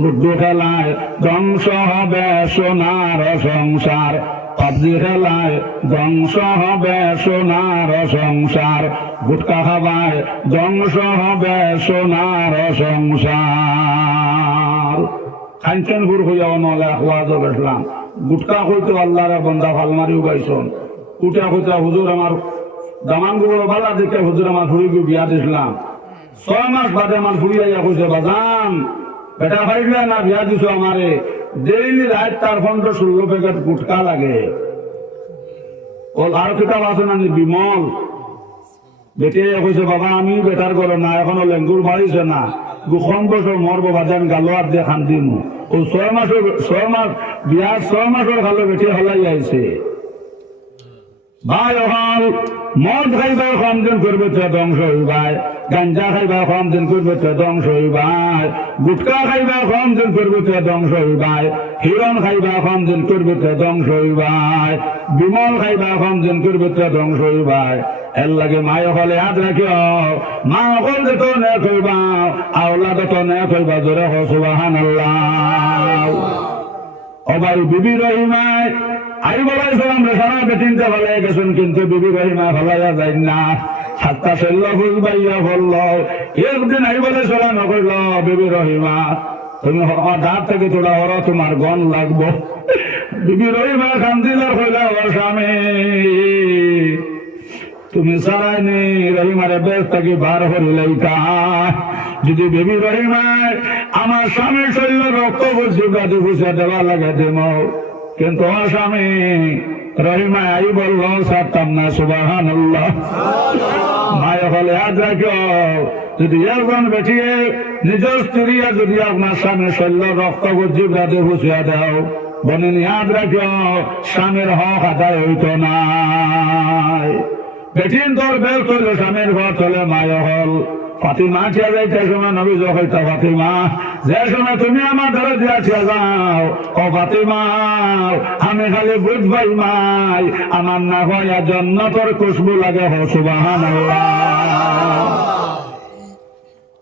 লুডু খেলায় ধ্বংস হবে সোনার সংসার, পাবজি খেলায় ধ্বংস হবে সোনার সংসার, গুটকা খাবায় ধ্বংস হবে সোনার সংসার। কাঞ্চনপুর হইয়াও নলে আওয়াজ বেসলাম গুটকা হইতো আল্লাহর বন্দা ফালমারি উগাইছন উঠা হইতা হুজুর আমার দামানগুলো বালা দেখে হুজুর আমার ফুড়িকে বিয়া দিছিলাম। 6 মাস বাদে আমার ফুড়ি আইয়া কইছে বাজান বেটা ভাইলা না বিয়া দিছো আমারে, ডেইলি রাত 4-16 প্যাকেট গুটকা লাগে। ওল আর কিতাব আছে না বিমল বেটে কইছে বাবা আমি বেটার করে না এখনো লেঙ্গুর বাড়িছে না, 2 বছর মরবো বাজান গালোয়ার দিয়ে খান দিন। ও 6 মাস বিয়ার 6 মাসের ভালো বেটে হলাই আইছে। ভাই হল মদ খাইবা কম দিন করবে তো ধ্বংস হইবাই, গাঞ্জা খাইবা কম দিন করবে তো ধ্বংস হইবাই, গুটকা খাইবা কম দিন করবে তো ধ্বংস হইবাই, হিরণ খাইবা কম দিন করবে তো ধ্বংস হইবাই, বিমল খাইবা কম দিন করবে তো ধ্বংস হইবাই। এর লাগে মায় হলে হাত রাখিও, মা হল তো নে কইবা, আওলাদ তো নে কইবা। জোরে কও সুবহানাল্লাহ। ওবার বিবি রহিমায় আই বলাইছিলাম রেখানা বেটিনতে ভালাই গেছেন, কিন্তু বিবি রহিমা ভালাইয়া যায় না। 7টা ছেলে বুঝবাইয়া বলল একদিন আই বলাইছিলাম নকইল বিবি রহিমা তুমি দাঁত থেকে তোলা ওরা তোমার গন লাগবো। বিবি রহিমা কান্দিলে কইলা ও স্বামী তুমি সারাইনি রহিমারে বেশ থেকে বার হরিলাইতা যদি বেবি রহিমায় আমার স্বামীর শরীরে রক্ত বলছি গাছে বুঝে দেওয়া লাগে দেম কিন্তু আমার স্বামী রহিমায় আই বললো সারতাম না সুবহানাল্লাহ মায় হলে আজ রাখিও যদি একজন বেঠিয়ে নিজের স্ত্রী যদি আপনার স্বামীর শরীরে রক্ত বলছি গাছে বুঝিয়া দাও বলেন ইয়াদ রাখিও স্বামীর হক আদায় হইত না বেঠিন তোর বেল করলে স্বামীর ঘর চলে মায় হল ফাতিমা ছিয়া যাইতে সময় নবী হইতা ফাতিমা যে সময় তুমি আমার ধরে দিয়াছিয়া যাও ও ফাতিমা আমি খালি বুঝবাই মাই আমার না হইয়া জান্নাতের খুশবু লাগে হো সুবহানাল্লাহ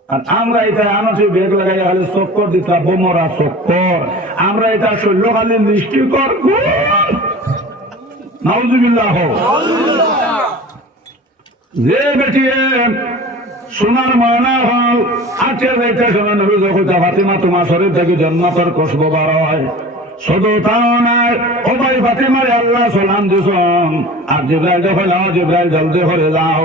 আর আমরা এটা আমাদের বেগ লাগাই খালি চক্কর দিতা বোমরা চক্কর আমরা এটা শৈল্য খালি মিষ্টি কর নাউজুবিল্লাহ যে বেটিয়ে সোনার ময়না হল আটে যাইতে সময় নবী যখন ফাতিমা তোমার শরীর থেকে জান্নাতের খুশবু বার হয় শুধু তাও নয় ও ভাই ফাতিমার আল্লাহ সালাম দিছেন আর জিবরাইল যখন জিবরাইল জলদি করে যাও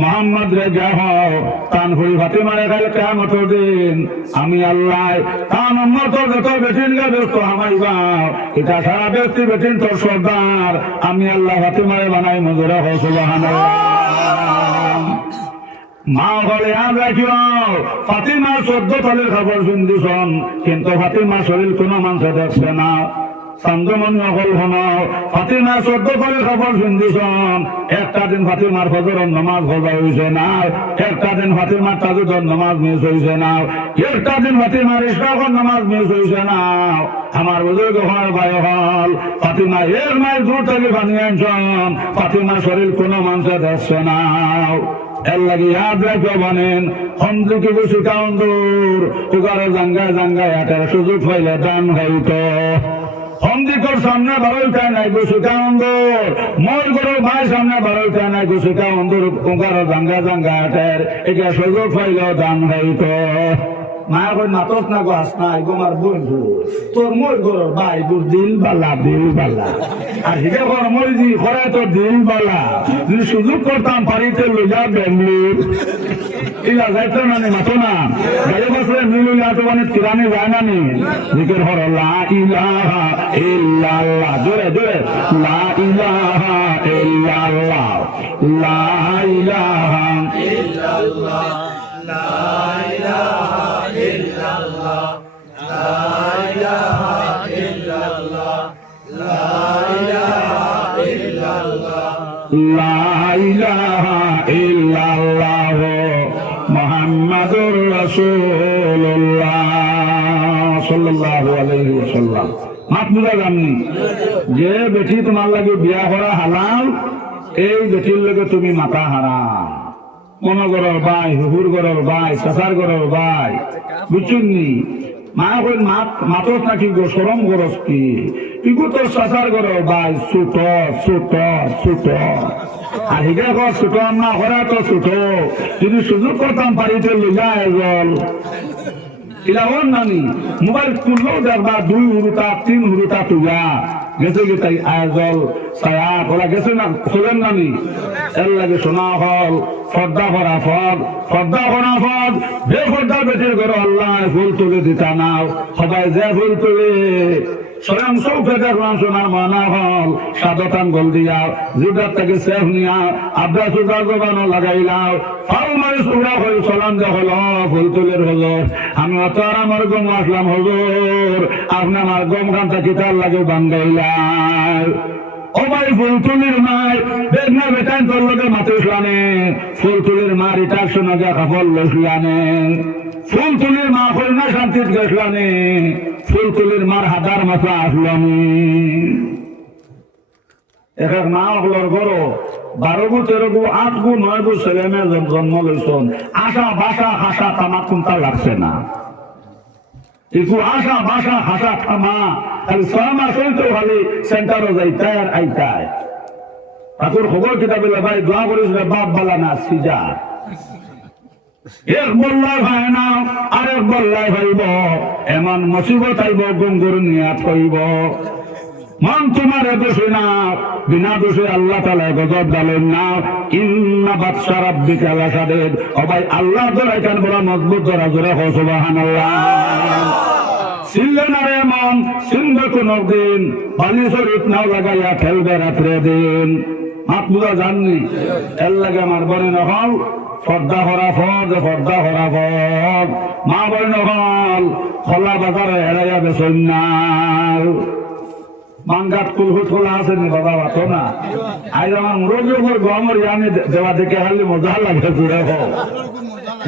মোহাম্মদ রে যাও তান হই ফাতিমারে কাল কিয়ামতের দিন আমি আল্লাহ তান উম্মত যত বেটিন গে ব্যস্ত হামাইবা এটা সারা ব্যক্তি বেটিন তোর সর্দার আমি আল্লাহ ফাতিমারে বানাই মজুরা হো সুবহানাল্লাহ মা বলে আজ রাখিও ফাতিমার 14 তলের খবর শুনদিছন কিন্তু ফাতিমার শরীর কোনো মানুষ দেখছে না সান্দমন নকল হন ফাতিমার 14 তলের খবর শুনদিছন একটা দিন ফাতিমার ফজরের নামাজ ভজা হয়েছে না একটা দিন ফাতিমার তাজুদের নামাজ মিস হয়েছে না একটা দিন ফাতিমার ইশরাকের নামাজ মিস হয়েছে না আমার বুজুর্গ হওয়ার ভাই হল ফাতিমা এর মাইল দূর থেকে বানিয়ে আনছেন ফাতিমার শরীর কোনো মানুষ দেখছে না এর লাগে ইয়াদ রাখো বলেন হমদুকে বসে কাউন্দুর উগারে জাঙ্গায় জাঙ্গায় আটার সুযোগ হইলে দান হইতো হমদিকর সামনে বারোইটা নাই বসে কাউন্দুর মোর গরুর ভাই সামনে বারোইটা নাই বসে কাউন্দুর উগারে জাঙ্গা জাঙ্গায় আটার এটা সুযোগ হইলে দান হইতো মায়া কই নাতস না গো হাস না তোমার বন্ধু তোর মোর গরুর ভাই তোর দিল বালা আর হিগে কর মরিজি করে তোর দিল বালা যদি সুযোগ করতাম পারিতে লইয়া বেঙ্গলুর ইলা যাইতো না নি মাতো না গায়ে বসলে মিলুলি আটো মানে তিরানি যায় না নি জিকির হর লা ইলাহা ইল্লাল্লাহ জোরে জোরে লা ইলাহা ইল্লাল্লাহ লা ইলাহা ইল্লাল্লাহ লা ইলাহা ইল্লাল্লাহ লা ইলাহা ইল্লাল্লাহ লা ইলাহা ইল্লাল্লাহ লা ইলাহা ইল্লাল্লাহ মুহাম্মাদুর রাসূলুল্লাহ সাল্লাল্লাহু আলাইহি ওয়াসাল্লাম মাত বুঝা জানি যে বেটি তোমার লাগে বিয়া করা হালাল এই বেটির লগে তুমি মাথা হারাম মনে গরর ভাই হুহুর গরর ভাই চাচার গরর ভাই বুঝুননি মা কই মাতস নাকি গো সরম গরস কি ইগো তো চাচার গরর ভাই ছোট ছোট ছোট আর হিগা কর ছোট না করা তো ছোট যদি সুযোগ করতাম পারিতে লইয়া এগল ইলাওন নানি মোবাইল খুললেও দেখবা 2 হুরুতা 3 হুরুতা তুইয়া গেছে কি তাই আজল ছায়া ওরা গেছে না খোলেন নানি এর লাগে শোনা হল পর্দা করা ফদ বেপর্দা বেটির ঘরে আল্লাহ ফুল তুলে দিতা নাও সবাই যে ফুল তুলে স্বয়ং চৌখে দেখলাম সোনার মানা হল সাদতান গল দিয়া জিদার থেকে সেফ নিয়া আব্বা সুদার জবানো লাগাইলাও ফাল মারি সুরা হয়ে চলান যে হল ফুল তুলের হজর আমি অত আর আমার গম আসলাম হজর আপনি আমার গম খানটা কিতার লাগে বাঙ্গাইলাম ও ভাই ফুল তুলির মার বেগনা বেটান তোর লোকের মাথে উঠলানে ফুল তুলির মার ইটার সঙ্গে কাপড় লসলানে ফুল তুলির মা হল না শান্তির গেছলানে ফুল তুলির মার হাজার মাথা আসলানি এক এক মা হলর গরো 12 গু 13 গু 8 গু 9 গু ছেলে মেয়ে জন্ম লইছন আশা বাসা হাসা তামা কোনটা লাগছে না একটু আশা বাসা হাসা থামা খালি 6 মাস হইতো খালি সেন্টারও যাইতায় আর আইতায় ঠাকুর খবর কিতাবে ভাই দোয়া করিস রে বাপ বালা না সিজা এক বল্লাই ভাই না আরেক বল্লাই ভাইব এমন মুসিবত আইব গঙ্গুর নিয়াত হইব মন তোমার দোষী না, বিনা দোষে আল্লাহ তাআলা গজব ডালেন না। ইন্না বাতশা রাব্বিকা লাশাদীদ। ও ভাই আল্লাহ ধরে কেন বড় মজবুত ধরা জোরে হো সুবহানাল্লাহ। সিল্লে না রে মন, সিন্ধে কোনো দিন পানি শরীফ নাও লাগাইয়া খেলবে রাত্রে দিন। মাত বুঝা জাননি এর লাগে আমার বনে নহল পর্দা হরা ফদ, পর্দা হরা ফদ। মা বই নহল খোলা বাজারে হেরাইয়া বেসন না। মানগাট কুলহুট খোলা আছে নি বাবা বাতো না। আজ আমার মুরব্বী উপর গমর জানি দেওয়া দেখে হারলে মজা লাগে জুড়ে হোক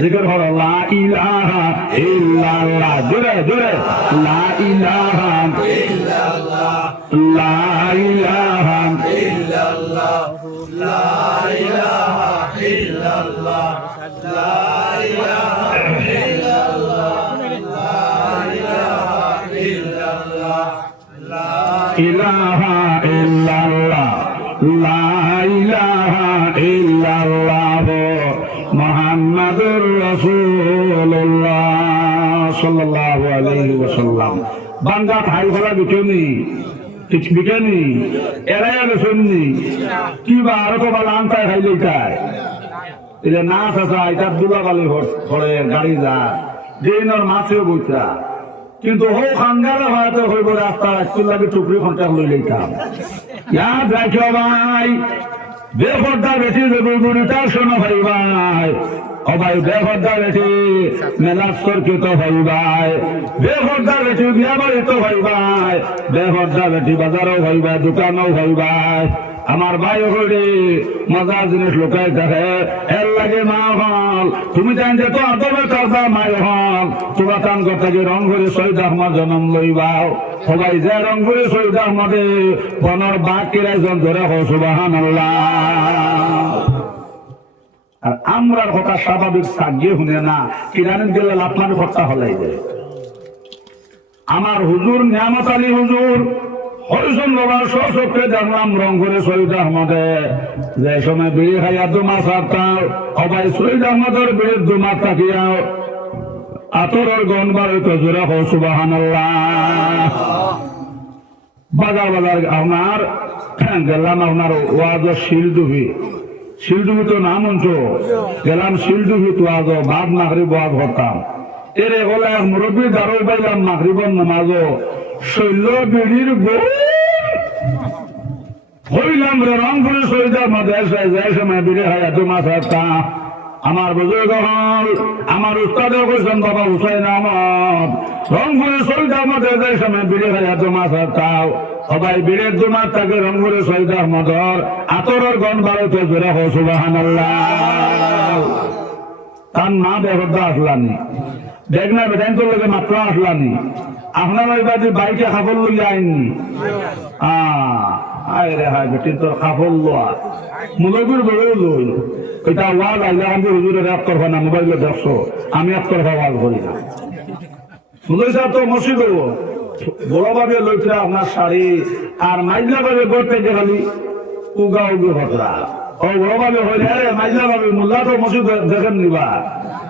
জিকির হল লা ইলাহা ইল্লাল্লাহ। জোরে জোরে লা ইলাহা ইল্লাল্লাহ, লা ইলাহা ইল্লাল্লাহ, লা ইলাহা ইল্লাল্লাহ, লা ইলাহা ইল্লাল্লাহ, লা ইলাহা ইল্লাল্লাহ, লা ইলাহা ইল্লাল্লাহ, লা ইলাহা ইল্লাল্লাহ মুহাম্মাদুর রাসূলুল্লাহ সাল্লাল্লাহু আলাইহি ওয়াসাল্লাম। বান্দা ভাই ভরা বিকেনি বিকেনি এরাই আগে শুননি কি বা আরো তো ভালো আনতায় খাইলে তাই এটা না চাচা এটা দুলাবালি ঘরে গাড়ি যা ড্রেনের মাছেও বইতা কিন্তু হো খানগারে হয়তো হইব রাস্তা একটু লাগে টুকরি ঘন্টা লই লইতাম। ইয়াদ রাখিও ভাই, বেপর্দা বেটি বুড়িটা শোনো ভাই ভাই। ও ভাই বেপর্দা বেটি মেলা সর্কিত ভাই ভাই। বেপর্দা বেটি বিয়া বাড়িতে ভাই ভাই। বেপর্দা বেটি বাজারও ভাই ভাই, দোকানও ভাই ভাই। আমার ভাই হলে মজার জিনিস লোকাই দেখে এর লাগে মা হল তুমি জানতে তো আদরের কাজা মাই হল তোরা টান করতে গিয়ে রং করে শহীদ আহমদ জন্ম লইবাও। সবাই যে রং করে শহীদ আহমদে বনর বাঘ কিরাইজন ধরে হো সুবহানাল্লাহ। আর আমরার কথা স্বাভাবিক সাজিয়ে শুনে না কিরানের গেলে আপনার কথা হলাই যায়। আমার হুজুর নিয়ামত আলী হুজুর হরিজন বাবার সশক্রে জানলাম রং করে শহীদ আহমদে যে সময় বিড়ি খাইয়া দুমা সারতাম সবাই শহীদ আহমদের বিড়ির দুমা তাকিয়াও আতরের গন বাড়িতে জোরে হো সুবহানাল্লাহ। বাজার বাজার আপনার গেলাম আপনার ওয়াজ শিলডুবি তো নাম অঞ্চ গেলাম শিলডুবি তো আজ বাদ মাগরিব ওয়াজ করতাম। এরে বলে এক মুরব্বী দাঁড়ো পাইলাম মাগরিবন নামাজ শৈল বিড়ির গো হইলাম রে রংপুরে শহীদার মধ্যে যাই সময় বিড়ি খাইয়া দুমা সারতাম। আমার বুজুর্গ হল আমার উস্তাদে কইছেন বাবা হুসাইন আহমদ রংপুরে শহীদার মধ্যে যাই সময় বিড়ি খাইয়া দুমা সারতাম। সবাই বীরের দুমার তাকে রংপুরে শহীদ আহমদর আতরের গন বাড়িতে জোরে হো সুবহানাল্লাহ। তার মা বেহদ্দা আসলানি দেখনা বেদাইন তোর লোকে মাত্র আসলানি আপনার ওই বাদে বাইকে খাফল লইয়া আইননি আয় রে হায় বেটি তোর খাফল লোয়া মুলগুর বেড়েও লই এটা ওয়াজ আইলে আমি হুজুরের এক তরফা না মোবাইলে দেখছো আমি এক তরফা ওয়াজ করি না। মুলই সাহেব তো মসজিদ বড় ভাবে লইতে আপনার শাড়ি আর মাইজলা ভাবে করতে যে খালি উগা উগি ঘটরা ও বড় ভাবে হইলে আরে মাইজলা ভাবে মোল্লা তো মসজিদ দেখেন নিবা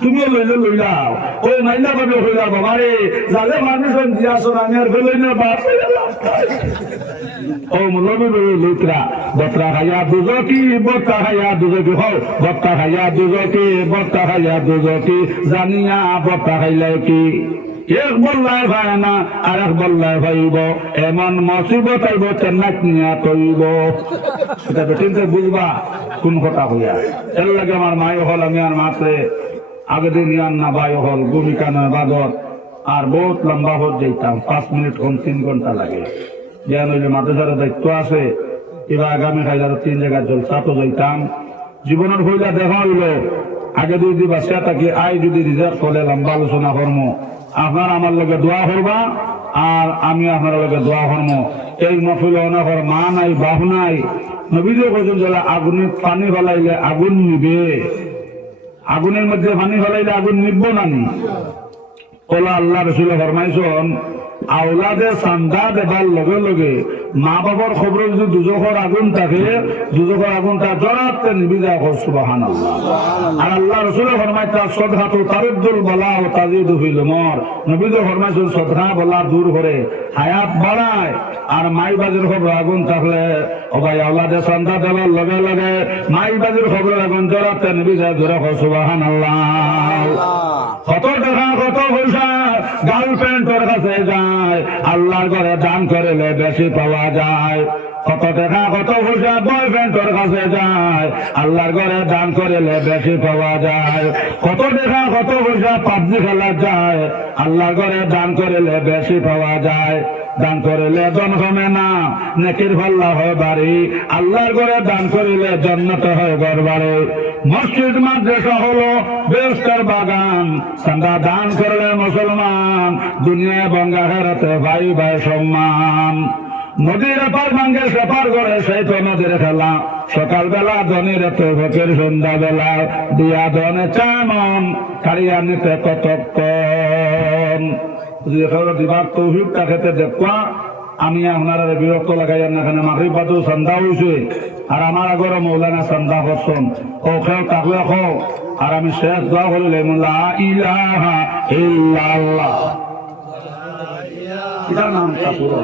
তুমিও লইলে লইলাও ওই মাইজলা ভাবে হইলা বাবারে যাদের মানুষ দিয়াছো আমি আর ফেলই না বাস ও মুলবি লইতরা বত্রা খাইয়া দুজকি বত্তা খাইয়া দুজকি হও বত্তা খাইয়া দুজকি বত্তা খাইয়া দুজকি জানিয়া বত্তা খাইলে কি এক বল্লায় ভাই না আর এক বল্লায় ভাইব এমন মসিবত আইব চেন্নাক নিয়া তৈব সেটা বেটিনতে বুঝবা কোন কথা হইয়া এর লাগে আমার মাই হল আমি আর মাত্রে আগে দিন ইয়ান না ভাই হল ভূমিকা নয় বাদত আর বহুত লম্বা হত যাইতাম 5 মিনিট 3 ঘন্টা লাগে জ্ঞান হইলে মাদ্রাসার দায়িত্ব আছে এবার আগামী খাইলার 3 জায়গায় জলসা তো যাইতাম জীবনের হইলা দেখা হইল আগে যদি বাসা থাকি আই যদি রিজার্ভ হলে লম্বা আলোচনা কর্ম আপনার আমার লগে দোয়া করবা আর আমি আপনার লগে দোয়া করব। এই মফিল অনেকর মা নাই বাহু নাই নবীদের পর্যন্ত আগুনের পানি ফেলাইলে আগুন নিবে আগুনের মধ্যে পানি ফেলাইলে আগুন নিব না নি ওলা আল্লাহ রসুল ফরমাইছেন আওলাদে চান্দা দেবার লগে লগে মা বাবার খবর যদি দুজখর আগুন থাকে দুজখর আগুনটা জরাতে নিবিদা হোক সুবহানাল্লাহ। আর আল্লাহ রসুল ফরমাইতা সদকাতু তারুদ্দুল বালা ও তাজিদু ফিল উমর। নবী তো ফরমাইছেন সদকা বলা দূর করে হায়াত বাড়ায়। আর মাই বাজের খবর আগুন থাকলে ও ভাই আওলাদে সন্তান দেওয়ার লগে লগে মাই বাজের খবর আগুন জরাতে নিবিদা ধরে হোক সুবহানাল্লাহ। কত টাকা কত পয়সা গার্লফ্রেন্ডের কাছে যায়, আল্লাহর ঘরে দান করিলে বেশি পাওয়া যায়। কত টাকা কত পয়সা বয়ফ্রেন্ডের কাছে যায়, আল্লাহর ঘরে দান করিলে বেশি পাওয়া যায়। কত টাকা কত পয়সা পাবজি খেলা যায়, আল্লাহর ঘরে দান করিলে বেশি পাওয়া যায়। দান করিলে ধন কমে না, নেকির পাল্লা হয় বাড়ি, আল্লাহর ঘরে দান করিলে জান্নাত হয় ঘর বাড়ি। মসজিদ মাদ্রাসা হলো বেহেশতের বাগান, চাঁদা দান করলে মুসলমান দুনিয়া এবং আখিরাতে ভাই ভাই সম্মান। নদীর এপার ভাঙ্গে সেপার করে সেই তো নদীর খেলা, সকালবেলা ধনীর তো ভোকের সন্ধ্যা বেলা, দিয়া ধনে চামন কারিয়া নিতে কতক্ষণ। দিবার তৌফিকটা খেতে দেখবা আমি আপনারা বিরক্ত লাগাইয়া না, এখানে মাগরিব বাদও সন্ধ্যা হয়েছে আর আমার আগরে মৌলানা সন্ধ্যা করছেন ও খেয়ে তাকলে খো। আর আমি শেষ দোয়া করিলে লা ইলাহা ইল্লাল্লাহ, এটার নামটা পুরো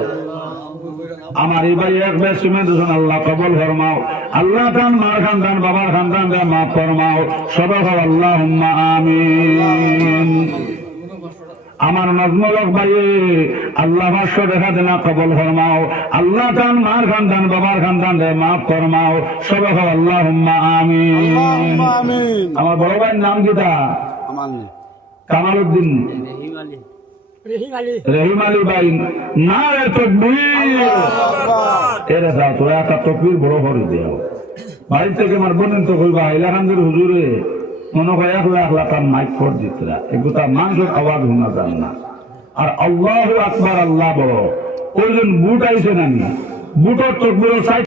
আমার এই ভাই এক বেশ সিমেন্ট আল্লাহ কবল ফরমাও। আল্লাহ খান মার খানদান বাবার খানদান দে মাফ ফরমাও। সবাই আল্লাহুম্মা আমিন। আমার নজমুলক ভাই আল্লাহ ভাষ্য দেখা দেনা কবল ফরমাও। আল্লাহ খান মার খানদান বাবার খানদান দে মাফ ফরমাও। সবাই আল্লাহুম্মা আমিন। আমার বড় ভাইয়ের নাম কিটা? কামালউদ্দিন রহিম আলী ভাই। না রে তকবীর, এরে দাও তোরা একটা তকবীর বড় করে দেও। বাড়ি থেকে আমার বোনেন তো কইবা হাইলাকান্দের হুজুরে মনে হয় 1 লাখ লাখ মাইক ফোর দিতরা, এগুলা মানুষের আওয়াজ শোনা যায় না। আর আল্লাহু আকবার, আল্লাহ বড়। ওই জন বুট আইছে নানি, বুটর তকবীর